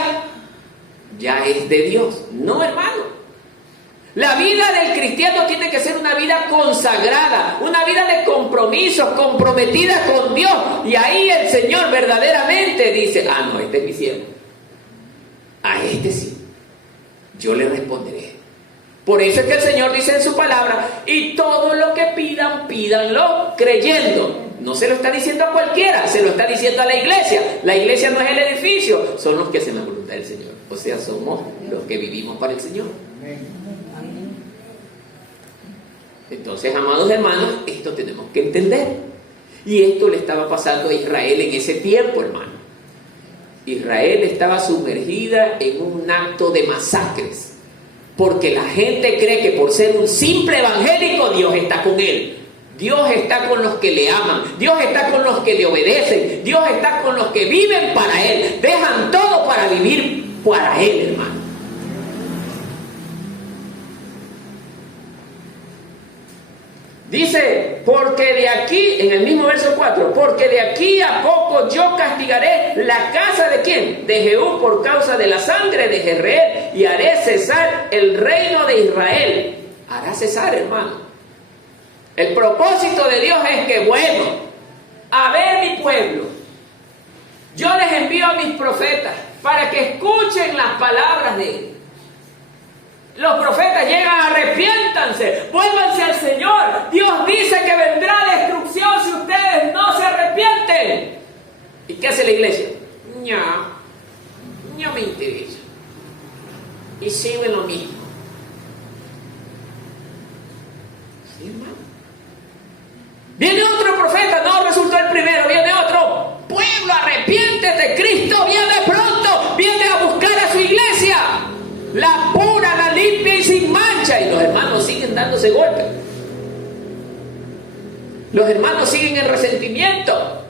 ya es de Dios. No, hermano. La vida del cristiano tiene que ser una vida consagrada, una vida de compromisos, comprometida con Dios. Y ahí el Señor verdaderamente dice, ah, no, este es mi siervo. A este sí, yo le responderé. Por eso es que el Señor dice en su palabra, y todo lo que pidan, pídanlo creyendo. No se lo está diciendo a cualquiera, se lo está diciendo a la iglesia. La iglesia no es el edificio, son los que hacen la voluntad del Señor. O sea, somos los que vivimos para el Señor. Entonces, amados hermanos, esto tenemos que entender. Y esto le estaba pasando a Israel en ese tiempo, hermano. Israel estaba sumergida en un acto de masacres. Porque la gente cree que por ser un simple evangélico, Dios está con él. Dios está con los que le aman. Dios está con los que le obedecen. Dios está con los que viven para Él. Dejan todo para vivir para Él, hermano. Dice, porque de aquí, en el mismo verso 4, porque de aquí a poco yo castigaré la casa de ¿quién? De Jehú por causa de la sangre de Jezreel y haré cesar el reino de Israel. Hará cesar, hermano. El propósito de Dios es que, bueno, a ver mi pueblo, yo les envío a mis profetas para que escuchen las palabras de Él. Los profetas llegan, arrepiéntanse, vuélvanse al Señor. Dios dice que vendrá destrucción si ustedes no se arrepienten. ¿Y qué hace la iglesia? No me interesa. Y sigo en lo mismo. ¿Sí, hermano? Viene otro profeta, no resultó el primero, viene otro. Pueblo, arrepiéntete, Cristo viene pronto, viene a buscar a su iglesia. La pura, la limpia y sin mancha. Y los hermanos siguen dándose golpes. Los hermanos siguen en resentimiento.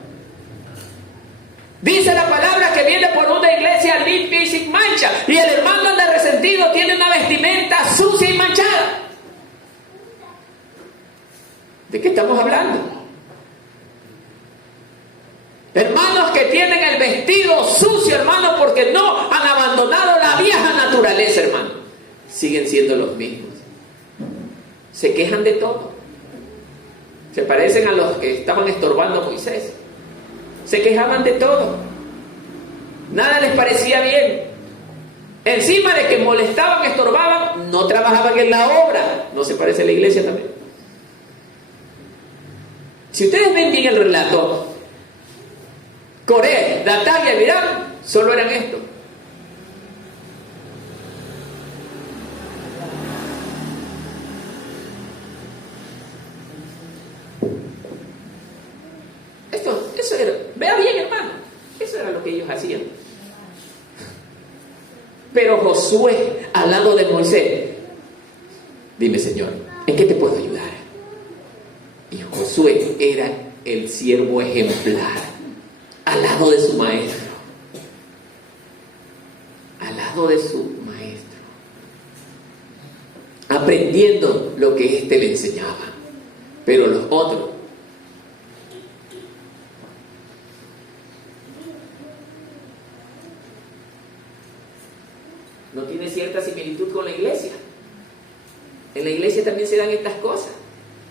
Dice la palabra que viene por una iglesia limpia y sin mancha. Y el hermano anda resentido, tiene una vestimenta sucia y manchada. ¿De qué estamos hablando? Hermanos que tienen el vestido sucio, hermanos, porque no han abandonado la vieja naturaleza, hermano. Siguen siendo los mismos. Se quejan de todo. Se parecen a los que estaban estorbando a Moisés. Se quejaban de todo. Nada les parecía bien. Encima de que molestaban, estorbaban, no trabajaban en la obra. ¿No se parece a la iglesia también? Si ustedes ven bien el relato, Coré, Datán y Abiram solo eran esto. Eso era, vea bien, hermano, eso era lo que ellos hacían. Pero Josué, al lado de Moisés, dime, Señor, ¿en qué te puedo ayudar? Y Josué era el siervo ejemplar, al lado de su maestro. Al lado de su maestro. Aprendiendo lo que éste le enseñaba. Pero los otros, no tiene cierta similitud con la iglesia. En la iglesia también se dan estas cosas.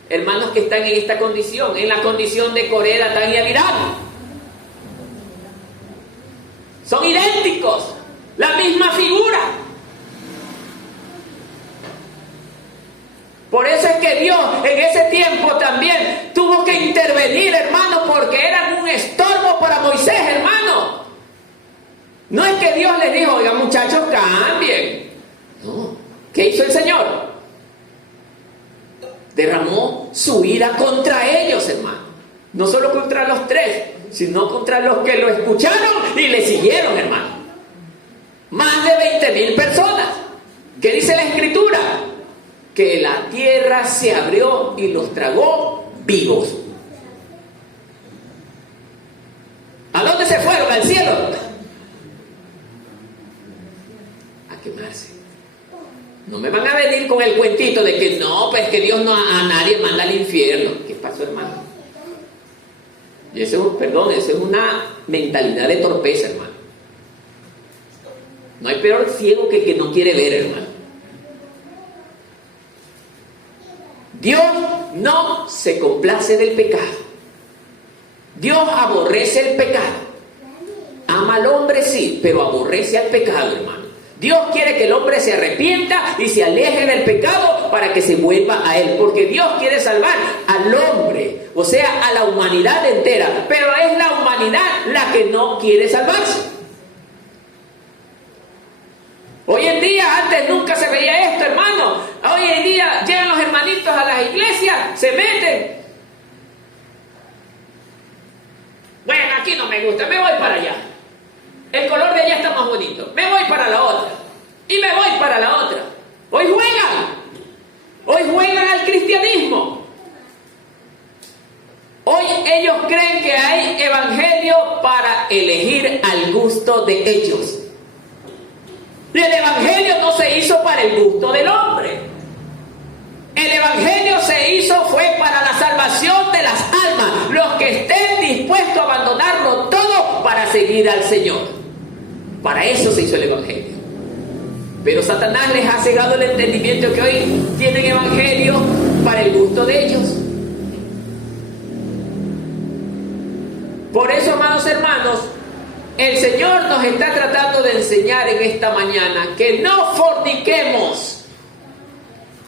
Hermanos que están en esta condición, en la condición de Coré, Datán y Abiram. Son idénticos, la misma figura. Por eso es que Dios en ese tiempo también tuvo que intervenir, hermano, porque eran un estorbo para Moisés, hermano. No es que Dios les dijo, oigan muchachos, cambien. No, ¿qué hizo el Señor? Derramó su ira contra ellos, hermano. No solo contra los tres, sino contra los que lo escucharon y le siguieron, hermano. Más de 20,000 personas. ¿Qué dice la Escritura? Que la tierra se abrió y los tragó vivos. ¿A dónde se fueron? ¿Al cielo? A quemarse. No me van a venir con el cuentito de que no, pues que Dios no a nadie manda al infierno. ¿Qué pasó, hermano? Y eso es una mentalidad de torpeza, hermano. No hay peor ciego que el que no quiere ver, hermano. Dios no se complace del pecado. Dios aborrece el pecado. Ama al hombre, sí, pero aborrece al pecado, hermano. Dios quiere que el hombre se arrepienta y se aleje del pecado para que se vuelva a Él. Porque Dios quiere salvar al hombre, o sea, a la humanidad entera. Pero es la humanidad la que no quiere salvarse. Hoy en día, antes nunca se veía esto, hermano. Hoy en día llegan los hermanitos a las iglesias, se meten. Bueno, aquí no me gusta, me voy para allá. El color de allá está más bonito. Me voy para la otra. Y me voy para la otra. Hoy juegan al cristianismo. Hoy ellos creen que hay evangelio para elegir al gusto de ellos. Y el evangelio no se hizo para el gusto del hombre. El evangelio se hizo fue para la salvación de las almas, los que estén dispuestos a abandonarlo todo para seguir al Señor. Para eso se hizo el evangelio. Pero Satanás les ha cegado el entendimiento que hoy tienen evangelio para el gusto de ellos. Por eso, amados hermanos, el Señor nos está tratando de enseñar en esta mañana que no forniquemos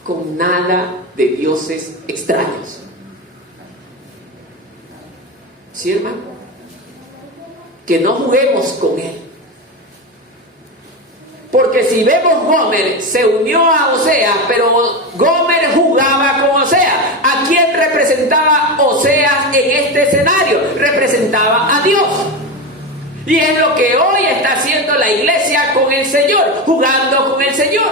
con nada de dioses extraños. ¿Sí, hermano? Que no juguemos con él. Porque si vemos, Gomer se unió a Oseas, pero Gomer jugaba con Oseas. ¿A quién representaba Oseas en este escenario? Representaba a Dios. Y es lo que hoy está haciendo la iglesia con el Señor, jugando con el Señor.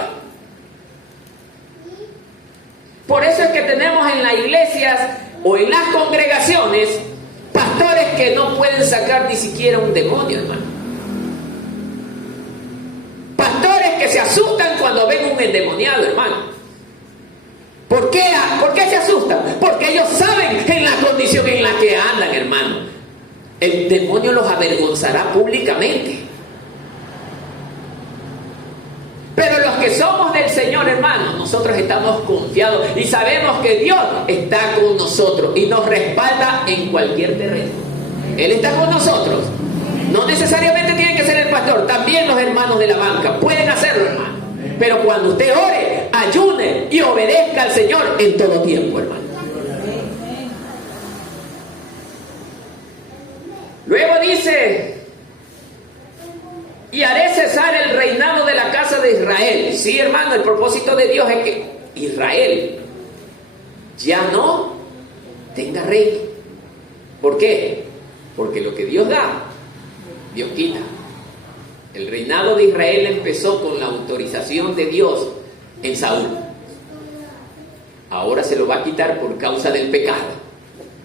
Por eso es que tenemos en las iglesias o en las congregaciones pastores que no pueden sacar ni siquiera un demonio, hermano. Pastores que se asustan cuando ven un endemoniado, hermano. ¿Por qué se asustan? Porque ellos saben en la condición en la que andan, hermano. El demonio los avergonzará públicamente. Pero los que somos del Señor, hermano, nosotros estamos confiados y sabemos que Dios está con nosotros y nos respalda en cualquier terreno. Él está con nosotros. No necesariamente tiene que ser el pastor, también los hermanos de la banca pueden hacerlo, hermano. Pero cuando usted ore, ayune y obedezca al Señor en todo tiempo, hermano. Luego dice: y haré cesar el reinado de la casa de Israel. Sí, hermano, el propósito de Dios es que Israel ya no tenga rey. ¿Por qué? Porque lo que Dios da, Dios quita. El reinado de Israel empezó con la autorización de Dios en Saúl. Ahora se lo va a quitar por causa del pecado.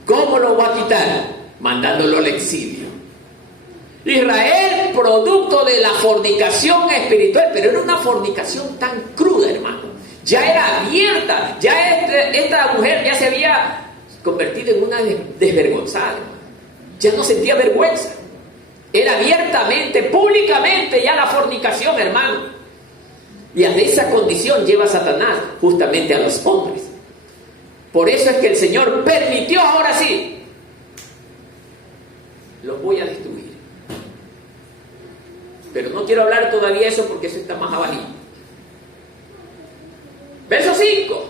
¿Cómo lo va a quitar? Mandándolo al exilio. Israel, producto de la fornicación espiritual, pero era una fornicación tan cruda, hermano. Ya era abierta, ya esta mujer ya se había convertido en una desvergonzada. Ya no sentía vergüenza. Era abiertamente, públicamente ya la fornicación, hermano. Y a esa condición lleva Satanás justamente a los hombres. Por eso es que el Señor permitió, ahora sí, los voy a destruir. Pero no quiero hablar todavía eso porque eso está más abajo. Verso 5.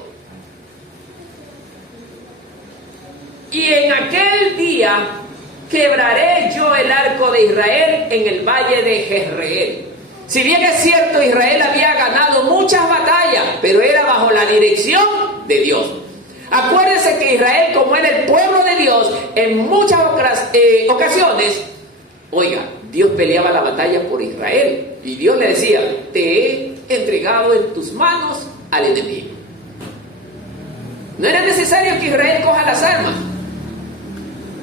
Y en aquel día quebraré yo el arco de Israel en el valle de Jezreel. Si bien es cierto, Israel había ganado muchas batallas, pero era bajo la dirección de Dios. Acuérdense que Israel, como era el pueblo de Dios, en muchas ocasiones, oiga, Dios peleaba la batalla por Israel. Y Dios le decía: te he entregado en tus manos al enemigo. No era necesario que Israel coja las armas.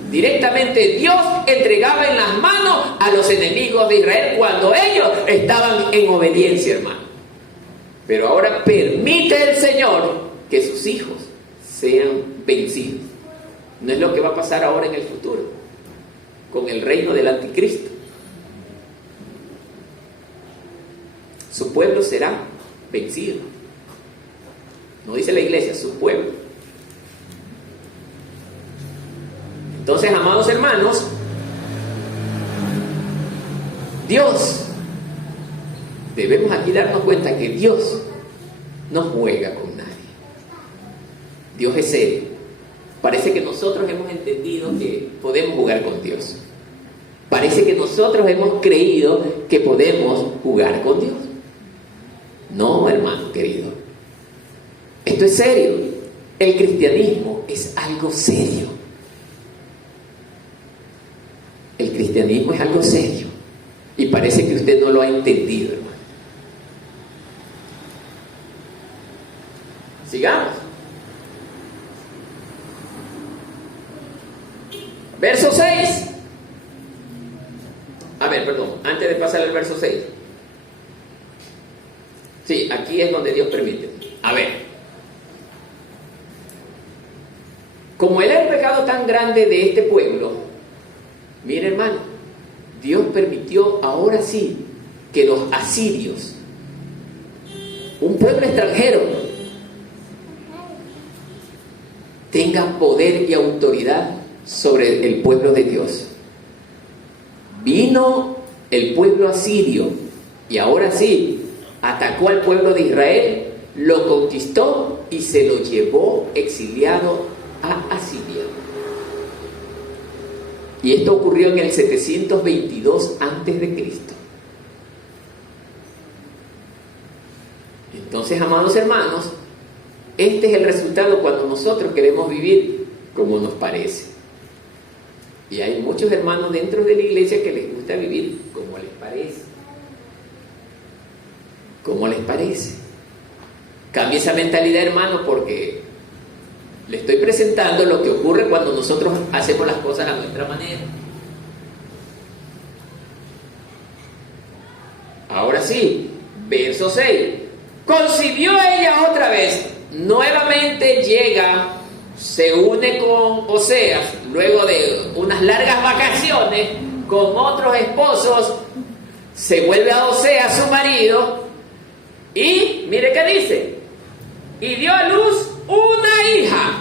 Directamente Dios entregaba en las manos a los enemigos de Israel cuando ellos estaban en obediencia, hermano. Pero ahora permite el Señor que sus hijos sean vencidos. No es lo que va a pasar ahora en el futuro con el reino del anticristo. su pueblo será vencido. No dice la iglesia, su pueblo. Entonces, amados hermanos, Dios, debemos aquí darnos cuenta que Dios no juega con nadie. Dios es serio. Parece que nosotros hemos entendido que podemos jugar con Dios. Parece que nosotros hemos creído que podemos jugar con Dios. No, hermano querido. Esto es serio. El cristianismo es algo serio. El cristianismo es algo serio. Y parece que usted no lo ha entendido, hermano. Sigamos. Verso 6. A ver, perdón, antes de pasar al verso 6. Sí, aquí es donde Dios permite. A ver. Como era el pecado tan grande de este pueblo, mire hermano, Dios permitió ahora sí que los asirios, un pueblo extranjero, tengan poder y autoridad sobre el pueblo de Dios. Vino el pueblo asirio y ahora sí atacó al pueblo de Israel, lo conquistó y se lo llevó exiliado a Asiria. Y esto ocurrió en el 722 a.C. Entonces, amados hermanos, este es el resultado cuando nosotros queremos vivir como nos parece. Y hay muchos hermanos dentro de la iglesia que les gusta vivir como les parece. Como les parece. Cambie esa mentalidad, hermano, porque le estoy presentando lo que ocurre cuando nosotros hacemos las cosas a nuestra manera. Ahora sí, verso 6. Concibió ella otra vez. Nuevamente llega, se une con Oseas, luego de unas largas vacaciones, con otros esposos, se vuelve a Oseas, su marido, y mire qué dice, y dio a luz una hija.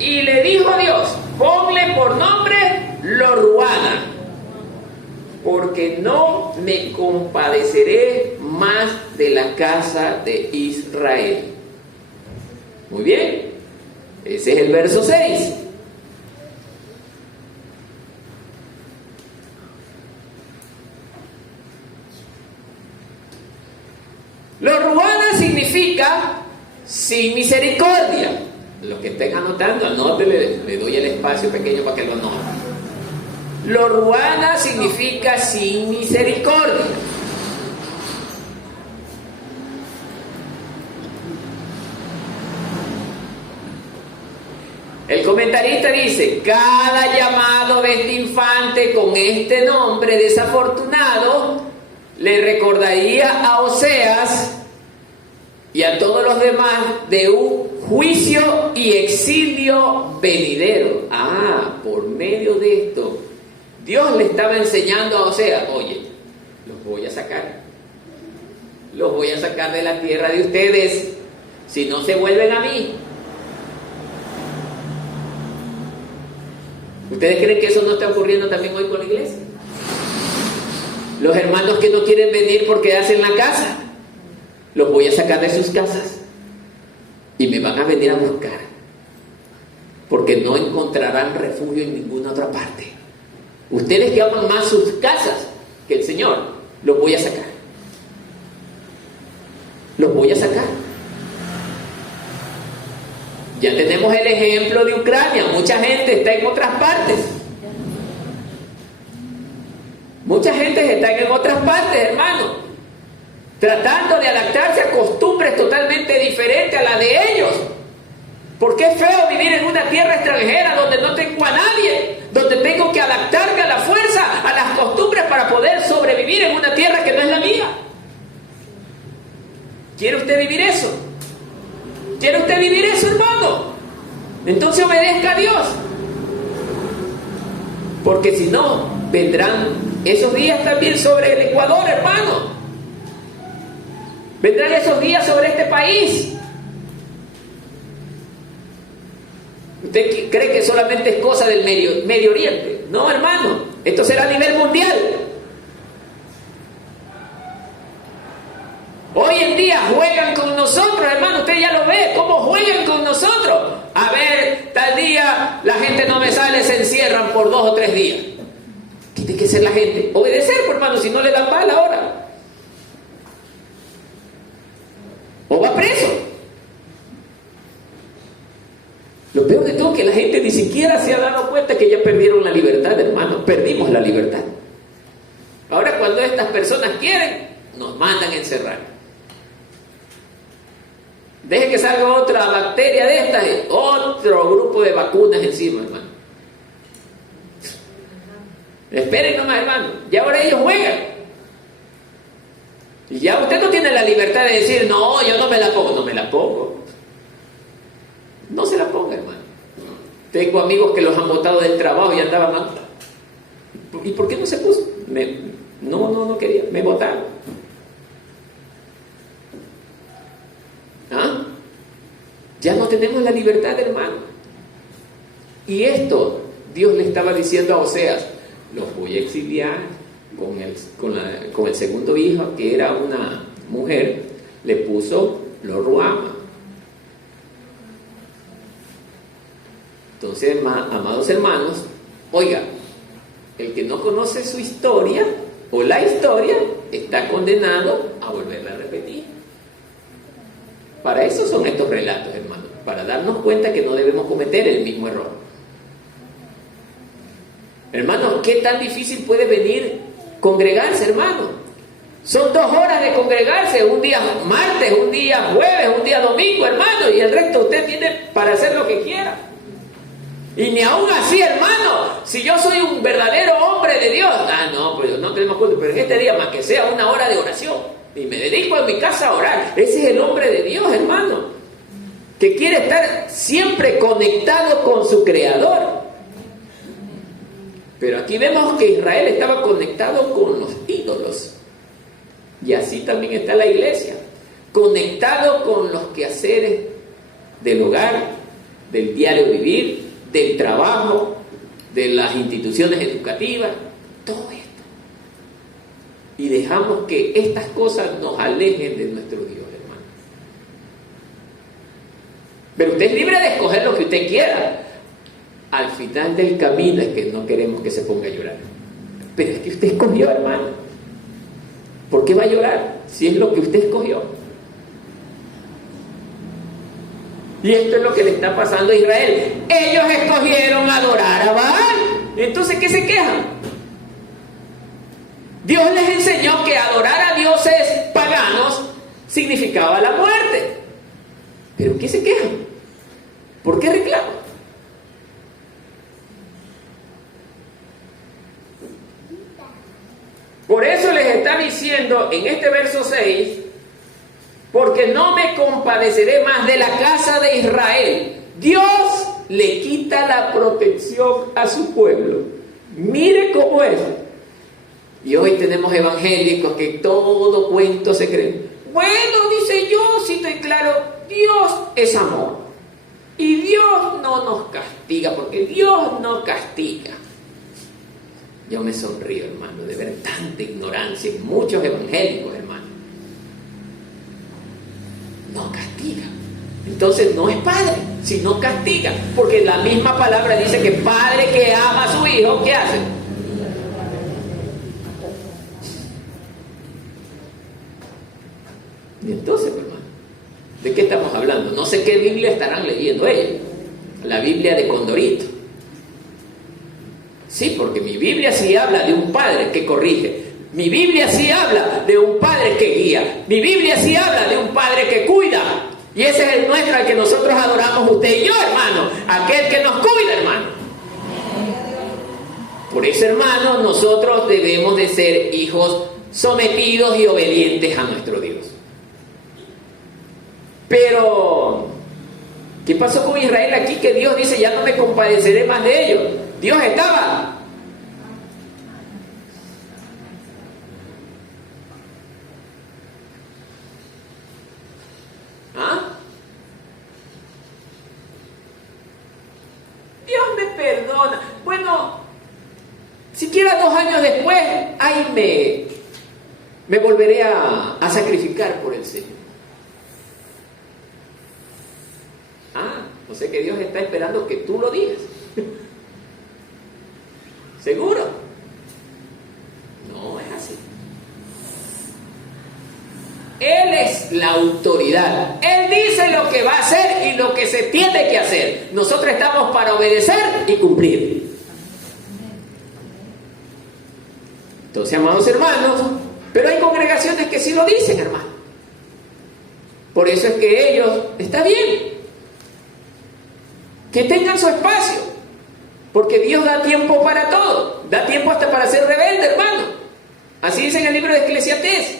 Y le dijo a Dios, ponle por nombre Lo-ruhama, porque no me compadeceré más de la casa de Israel. Muy bien, ese es el verso 6. Lo-ruhama significa sin misericordia. Los que estén anotando, anótenle, le doy el espacio pequeño para que lo anoten. Lo-ruhama significa sin misericordia. El comentarista dice, cada llamado de este infante con este nombre desafortunado le recordaría a Oseas y a todos los demás de un juicio y exilio venidero. Por medio de esto Dios le estaba enseñando a Oseas, oye, los voy a sacar de la tierra de ustedes si no se vuelven a mí. ¿Ustedes creen que eso no está ocurriendo también hoy con la iglesia? Los hermanos que no quieren venir porque hacen la casa, los voy a sacar de sus casas y me van a venir a buscar, porque no encontrarán refugio en ninguna otra parte. Ustedes que aman más sus casas que el Señor, los voy a sacar. Los voy a sacar. Ya tenemos el ejemplo de Ucrania. Mucha gente está en otras partes. Mucha gente está en otras partes, hermano, tratando de adaptarse a costumbres totalmente diferentes a las de ellos. Porque es feo vivir en una tierra extranjera donde no tengo a nadie, donde tengo que adaptarme a la fuerza, a las costumbres para poder sobrevivir en una tierra que no es la mía. ¿Quiere usted vivir eso? ¿Quiere usted vivir eso, hermano? Entonces obedezca a Dios. Porque si no, vendrán esos días también sobre el Ecuador, hermano. Vendrán esos días sobre este país. ¿Usted cree que solamente es cosa del Medio Oriente? No, hermano, esto será a nivel mundial. Hoy en día juegan con nosotros, hermano, usted ya lo ve, cómo juegan con nosotros. A ver, tal día la gente no me sale, se encierran por 2 o 3 días. ¿Qué tiene que hacer la gente? Obedecer, pues, hermano, si no le dan bala ahora. O va preso. Lo peor de todo es que la gente ni siquiera se ha dado cuenta que ya perdieron la libertad, hermano. Perdimos la libertad. Ahora cuando estas personas quieren, nos mandan a encerrar. Deje que salga otra bacteria de estas y otro grupo de vacunas encima, hermano. Esperen nomás, hermano. Ya ahora ellos juegan. Y ya usted no tiene la libertad de decir, no, yo no me la pongo. No me la pongo. No se la ponga, hermano. Tengo amigos que los han botado del trabajo y andaban mal. ¿Y por qué no se puso? No quería. Me botaron. ¿Ah? Ya no tenemos la libertad, hermano. Y esto Dios le estaba diciendo a Oseas: los voy a exiliar con el segundo hijo, que era una mujer. Le puso Lo Ruama. Entonces, amados hermanos, oiga, el que no conoce su historia o la historia está condenado a volverla a repetir. Para eso son estos relatos, hermanos, para darnos cuenta que no debemos cometer el mismo error. Hermanos, ¿qué tan difícil puede venir congregarse, hermano? Son 2 horas de congregarse, un día martes, un día jueves, un día domingo, hermano, y el resto usted tiene para hacer lo que quiera. Y ni aún así, hermano, si yo soy un verdadero hombre de Dios, pues no tenemos culto, pero en este día, más que sea 1 hora de oración, y me dedico en mi casa a orar. Ese es el hombre de Dios, hermano, que quiere estar siempre conectado con su Creador. Pero aquí vemos que Israel estaba conectado con los ídolos, y así también está la iglesia, conectado con los quehaceres del hogar, del diario vivir, del trabajo, de las instituciones educativas, todo esto. Y dejamos que estas cosas nos alejen de nuestro Dios, hermano. Pero usted es libre de escoger lo que usted quiera. Al final del camino es que no queremos que se ponga a llorar. Pero es que usted escogió, hermano. ¿Por qué va a llorar si es lo que usted escogió? Y esto es lo que le está pasando a Israel. Ellos escogieron adorar a Baal. Entonces, ¿qué se quejan? Dios les enseñó que adorar a dioses paganos significaba la muerte. ¿Pero qué se quejan? ¿Por qué reclaman? Por eso les está diciendo en este verso 6: porque no me compadeceré más de la casa de Israel. Dios le quita la protección a su pueblo. Mire cómo es. Y hoy tenemos evangélicos que todo cuento se creen. Bueno, dice, yo sí estoy claro, Dios es amor. Y Dios no nos castiga, porque Dios no castiga. Yo me sonrío, hermano, de ver tanta ignorancia en muchos evangélicos, hermano. No castiga. Entonces no es padre, sino castiga. Porque la misma palabra dice que padre que ama a su hijo, ¿qué hace? Y entonces, hermano, ¿de qué estamos hablando? No sé qué Biblia estarán leyendo ellos. La Biblia de Condorito. Sí, porque mi Biblia sí habla de un padre que corrige. Mi Biblia sí habla de un padre que guía. Mi Biblia sí habla de un padre que cuida. Y ese es el nuestro, al que nosotros adoramos, usted y yo, hermano. Aquel que nos cuida, hermano. Por eso, hermano, nosotros debemos de ser hijos sometidos y obedientes a nuestro Dios. Pero, ¿qué pasó con Israel aquí? Que Dios dice, ya no me compadeceré más de ellos. Dios estaba perdona. Bueno, siquiera 2 años después, ahí me volveré a sacrificar por el Señor. O sea que Dios está esperando que tú lo digas. ¿Seguro? No es así. Él es la autoridad. Él dice lo que va a hacer y lo que se tiene que hacer. Nosotros estamos para obedecer y cumplir. Entonces, amados hermanos, pero hay congregaciones que sí lo dicen, hermano. Por eso es que ellos, está bien, que tengan su espacio, porque Dios da tiempo para todo, da tiempo hasta para ser rebelde, hermano. Así dice en el libro de Eclesiastés.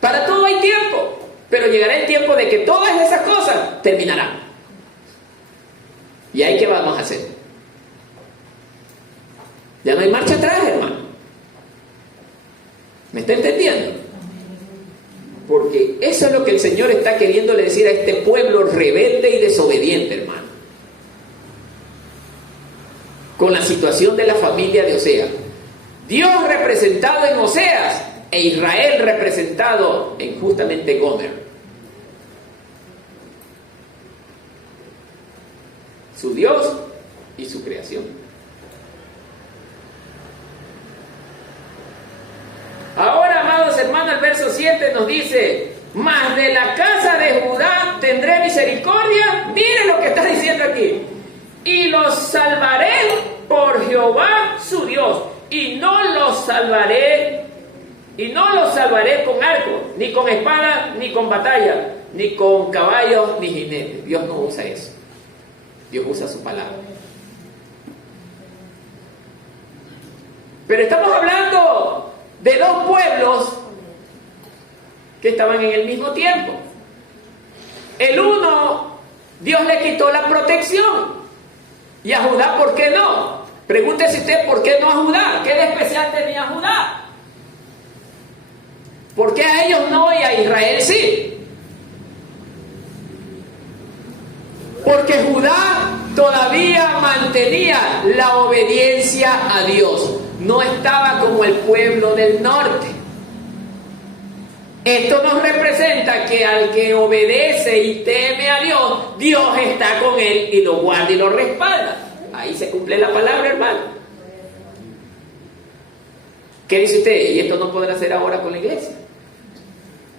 Para todo hay tiempo, pero llegará el tiempo de que todas esas cosas terminarán. ¿Y ahí qué vamos a hacer? Ya no hay marcha atrás, hermano. ¿Me está entendiendo? Porque eso es lo que el Señor está queriéndole decir a este pueblo rebelde y desobediente, hermano. Con la situación de la familia de Oseas. Dios representado en Oseas e Israel representado en justamente Gomer. Su Dios y su creación. Ahora, amados hermanos, el verso 7 nos dice: mas de la casa de Judá tendré misericordia. Miren lo que está diciendo aquí. Y los salvaré por Jehová su Dios. Y no los salvaré con arco, ni con espada, ni con batalla, ni con caballos, ni jinetes. Dios no usa eso. Dios usa su palabra. Pero estamos hablando de 2 pueblos que estaban en el mismo tiempo. El uno, Dios le quitó la protección. ¿Y a Judá por qué no? Pregúntese usted por qué no a Judá. ¿Qué de especial tenía Judá? ¿Por qué a ellos no y a Israel sí? Porque Judá todavía mantenía la obediencia a Dios. No estaba como el pueblo del norte. Esto nos representa que al que obedece y teme a Dios, Dios está con él y lo guarda y lo respalda. Ahí se cumple la palabra, hermano. ¿Qué dice usted? ¿Y esto no podrá ser ahora con la iglesia?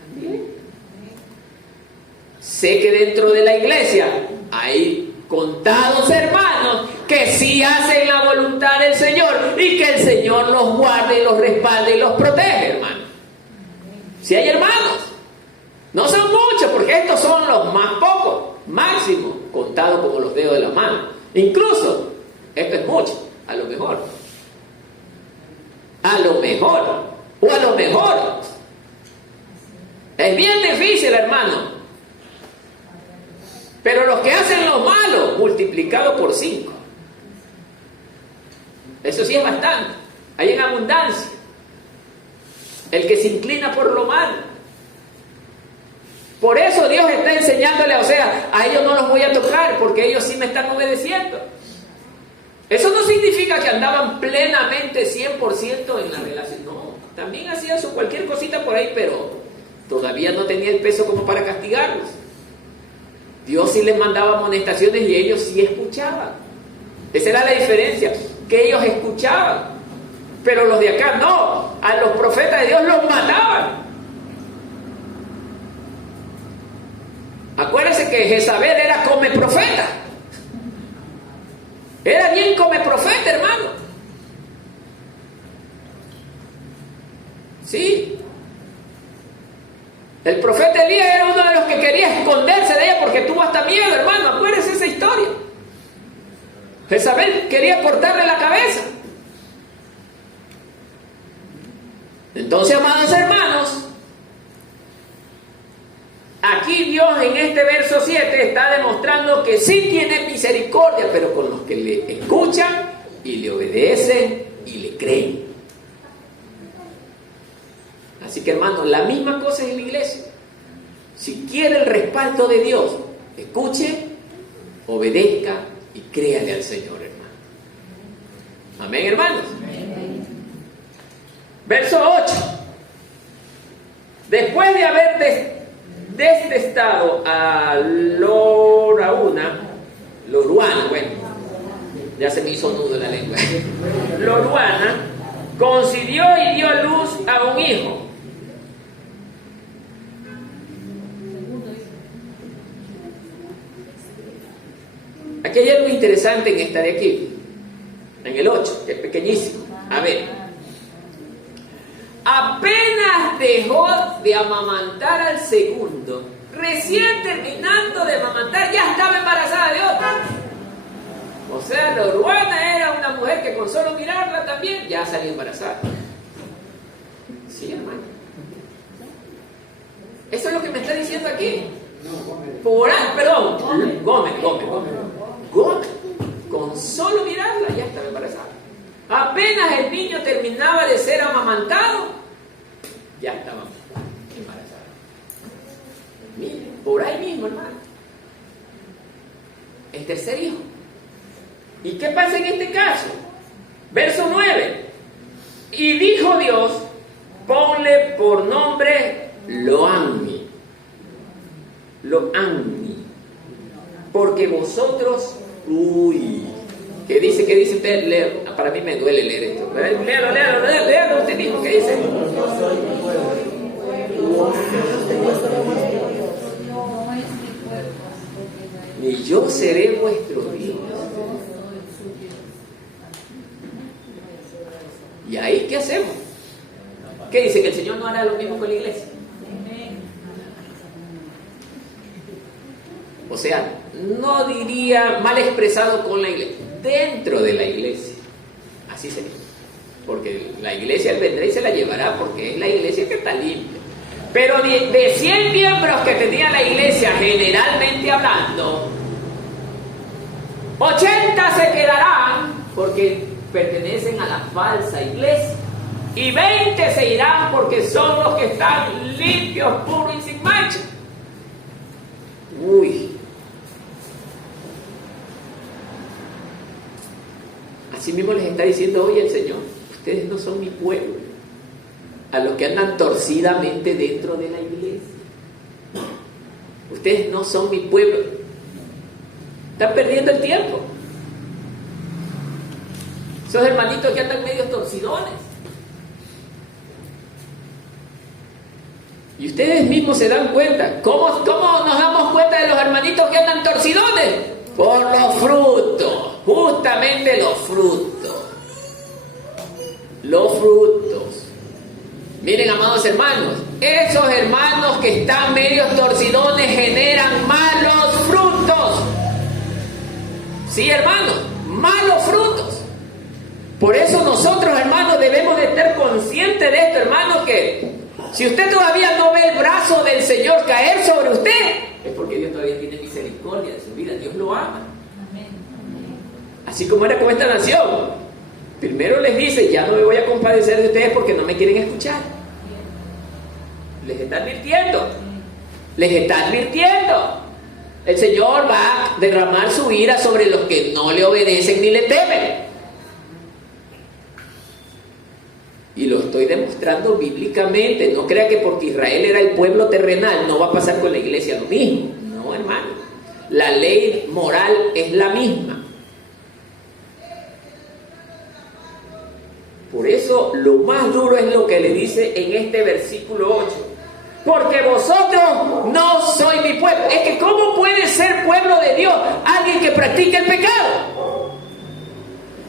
También. Sé que dentro de la iglesia hay contados hermanos que sí hacen la voluntad del Señor y que el Señor los guarde y los respalde y los protege, hermano. Si hay hermanos, no son muchos, porque estos son los más pocos, máximo, contados como los dedos de la mano. Incluso, esto es mucho, a lo mejor. A lo mejor, o a lo mejor. Es bien difícil, hermano. Pero los que hacen lo malo, multiplicado por 5. Eso sí es bastante. Hay en abundancia. El que se inclina por lo malo. Por eso Dios está enseñándole, o sea, a ellos no los voy a tocar porque ellos sí me están obedeciendo. Eso no significa que andaban plenamente 100% en la relación. No, también hacían su cualquier cosita por ahí, pero todavía no tenía el peso como para castigarlos. Dios sí les mandaba amonestaciones y ellos sí escuchaban. Esa era la diferencia, que ellos escuchaban. Pero los de acá no, a los profetas de Dios los mataban. Acuérdense que Jezabel era come profeta. Era bien come profeta, hermano. Sí. El profeta Elías era uno de los que quería esconderse de ella porque tuvo hasta miedo, hermano. Acuérdense esa historia. Jezabel quería cortarle la cabeza. Entonces, amados hermanos, aquí Dios en este verso 7 está demostrando que sí tiene misericordia, pero con los que le escuchan y le obedecen y le creen. Así que, hermanos, la misma cosa es en la iglesia. Si quiere el respaldo de Dios, escuche, obedezca y créale al Señor, hermano. Amén, hermanos. Verso 8. Después de haber detestado a Loruana, bueno, ya se me hizo nudo la lengua. Loruana concibió y dio a luz a un hijo. Aquí hay algo interesante en esta de aquí, en el 8, que es pequeñísimo. A ver, apenas dejó de amamantar al segundo, recién terminando de amamantar, ya estaba embarazada de otro. O sea, Loruana era una mujer que con solo mirarla también ya salió embarazada. Sí, hermano. Eso es lo que me está diciendo aquí. Gómez. Con solo mirarla ya estaba embarazada. Apenas el niño terminaba de ser amamantado, ya estaba embarazada. Miren, por ahí mismo, hermano. El tercer hijo. ¿Y qué pasa en este caso? Verso 9. Y dijo Dios, ponle por nombre Loami, porque vosotros, ¿qué dice usted? Leo. Para mí me duele leer esto. Léalo usted mismo, ¿qué dice? Y yo seré vuestro Dios. ¿Y ahí qué hacemos? ¿Qué dice? ¿Que el Señor no hará lo mismo con la iglesia? O sea, no diría mal expresado con la iglesia, dentro de la iglesia. Así sería. Porque la iglesia él vendrá y se la llevará porque es la iglesia que está limpia. Pero de 100 miembros que tenía la iglesia, generalmente hablando, 80 se quedarán porque pertenecen a la falsa iglesia. Y 20 se irán porque son los que están limpios, puros y sin mancha. Así mismo les está diciendo hoy el Señor, ustedes no son mi pueblo, a los que andan torcidamente dentro de la iglesia. Ustedes no son mi pueblo. Están perdiendo el tiempo. Esos hermanitos que andan medio torcidones. Y ustedes mismos se dan cuenta. ¿Cómo nos damos cuenta de los hermanitos que andan torcidones? Por los frutos. Justamente los frutos. Los frutos. Miren, amados hermanos, esos hermanos que están medio torcidones generan malos frutos. Sí, hermanos, malos frutos. Por eso nosotros, hermanos, debemos de estar conscientes de esto, hermanos, que si usted todavía no ve el brazo del Señor caer sobre usted, es porque Dios todavía tiene misericordia de su vida. Dios lo ama. Así como era con esta nación. Primero les dice, ya no me voy a compadecer de ustedes porque no me quieren escuchar. Les está advirtiendo. Les está advirtiendo. El Señor va a derramar su ira sobre los que no le obedecen ni le temen. Y lo estoy demostrando bíblicamente. No crea que porque Israel era el pueblo terrenal no va a pasar con la iglesia lo mismo. No, hermano. La ley moral es la misma. Por eso lo más duro es lo que le dice en este versículo 8. Porque vosotros no sois mi pueblo. Es que ¿cómo puede ser pueblo de Dios alguien que practica el pecado?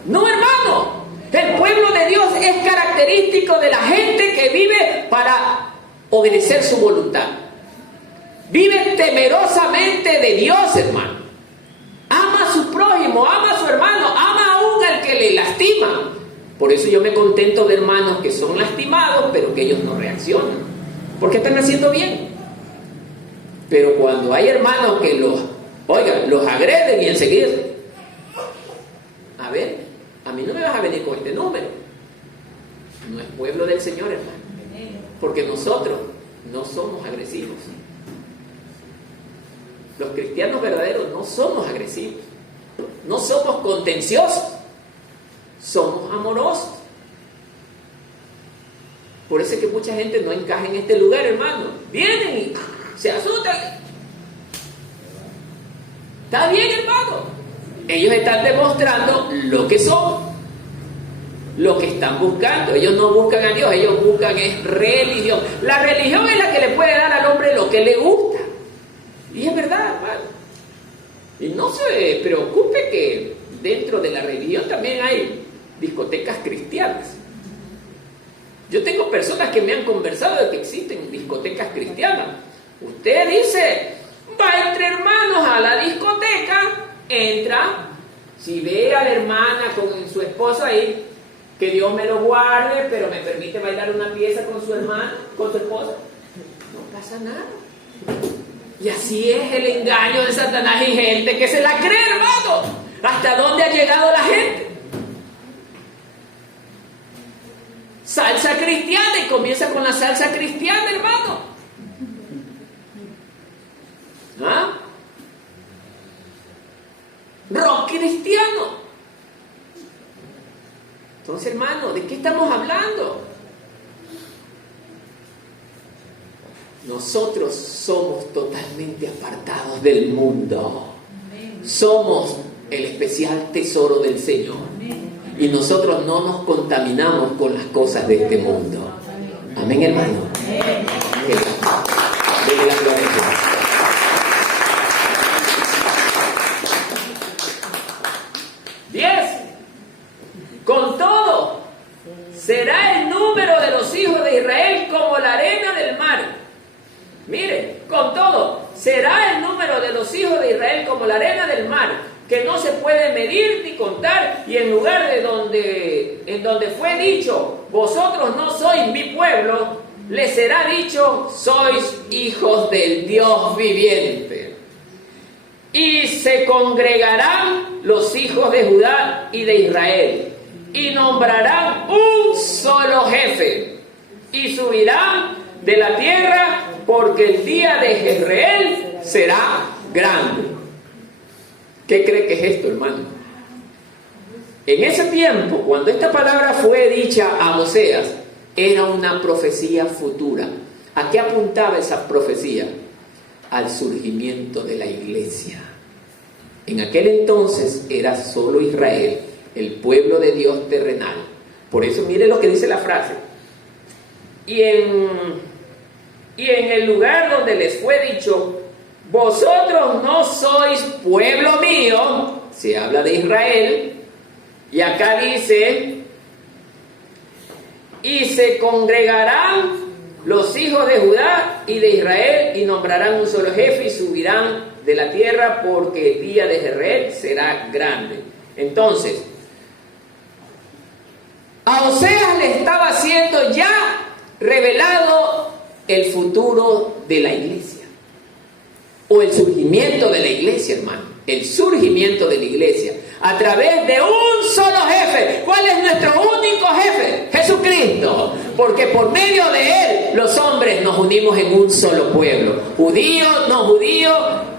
No, hermano. El pueblo de Dios es característico de la gente que vive para obedecer su voluntad. Vive temerosamente de Dios, hermano. Ama a su prójimo, ama a su hermano, ama aún al que le lastima. Por eso yo me contento de hermanos que son lastimados, pero que ellos no reaccionan, porque están haciendo bien. Pero cuando hay hermanos que los agreden y enseguida, a ver, a mí no me vas a venir con este número. No es pueblo del Señor, hermano, porque nosotros no somos agresivos. Los cristianos verdaderos no somos agresivos, no somos contenciosos. somos amorosos. Por eso es que mucha gente no encaja en este lugar, hermano. Vienen y se asustan. Está bien, hermano. Ellos están demostrando lo que son, lo que están buscando. Ellos no buscan a Dios, ellos buscan es religión. La religión es la que le puede dar al hombre lo que le gusta. Y es verdad, hermano. Y no se preocupe que dentro de la religión también hay discotecas cristianas. Yo tengo personas que me han conversado de que existen discotecas cristianas. Usted dice, va entre hermanos a la discoteca, entra, si ve a la hermana con su esposo ahí, que Dios me lo guarde, pero me permite bailar una pieza con su hermana, con su esposa, no pasa nada. Y así es el engaño de Satanás y gente que se la cree, hermano. ¿Hasta dónde ha llegado la gente? Salsa cristiana, y comienza con la salsa cristiana, hermano. ¿Ah? Rock cristiano. Entonces, hermano, ¿de qué estamos hablando? Nosotros somos totalmente apartados del mundo. Somos el especial tesoro del Señor. Y nosotros no nos contaminamos con las cosas de este mundo. Amén, hermano. Denle la gloria a Dios. Con todo, será el número de los hijos de Israel como la arena del mar. Mire, con todo, será el número de los hijos de Israel como la arena del mar, que no se puede medir ni contar, y en lugar de donde fue dicho, vosotros no sois mi pueblo, les será dicho, sois hijos del Dios viviente. Y se congregarán los hijos de Judá y de Israel, y nombrarán un solo jefe, y subirán de la tierra, porque el día de Jezreel será grande. ¿Qué cree que es esto, hermano? En ese tiempo, cuando esta palabra fue dicha a Oseas, era una profecía futura. ¿A qué apuntaba esa profecía? Al surgimiento de la iglesia. En aquel entonces era solo Israel, el pueblo de Dios terrenal. Por eso mire lo que dice la frase. Y en el lugar donde les fue dicho, vosotros no sois pueblo mío, se habla de Israel, y acá dice, y se congregarán los hijos de Judá y de Israel, y nombrarán un solo jefe, y subirán de la tierra, porque el día de Jezreel será grande. Entonces, a Oseas le estaba siendo ya revelado el futuro de la iglesia, o el surgimiento de la iglesia, hermano, el surgimiento de la iglesia a través de un solo jefe. ¿Cuál es nuestro único jefe? Jesucristo. Porque por medio de él los hombres nos unimos en un solo pueblo, judío, no judío,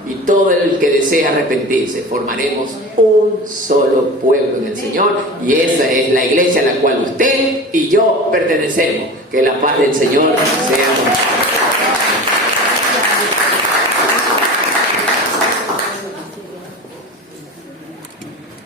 y todo el que desea arrepentirse. Formaremos un solo pueblo en el Señor, y esa es la iglesia a la cual usted y yo pertenecemos. Que la paz del Señor sea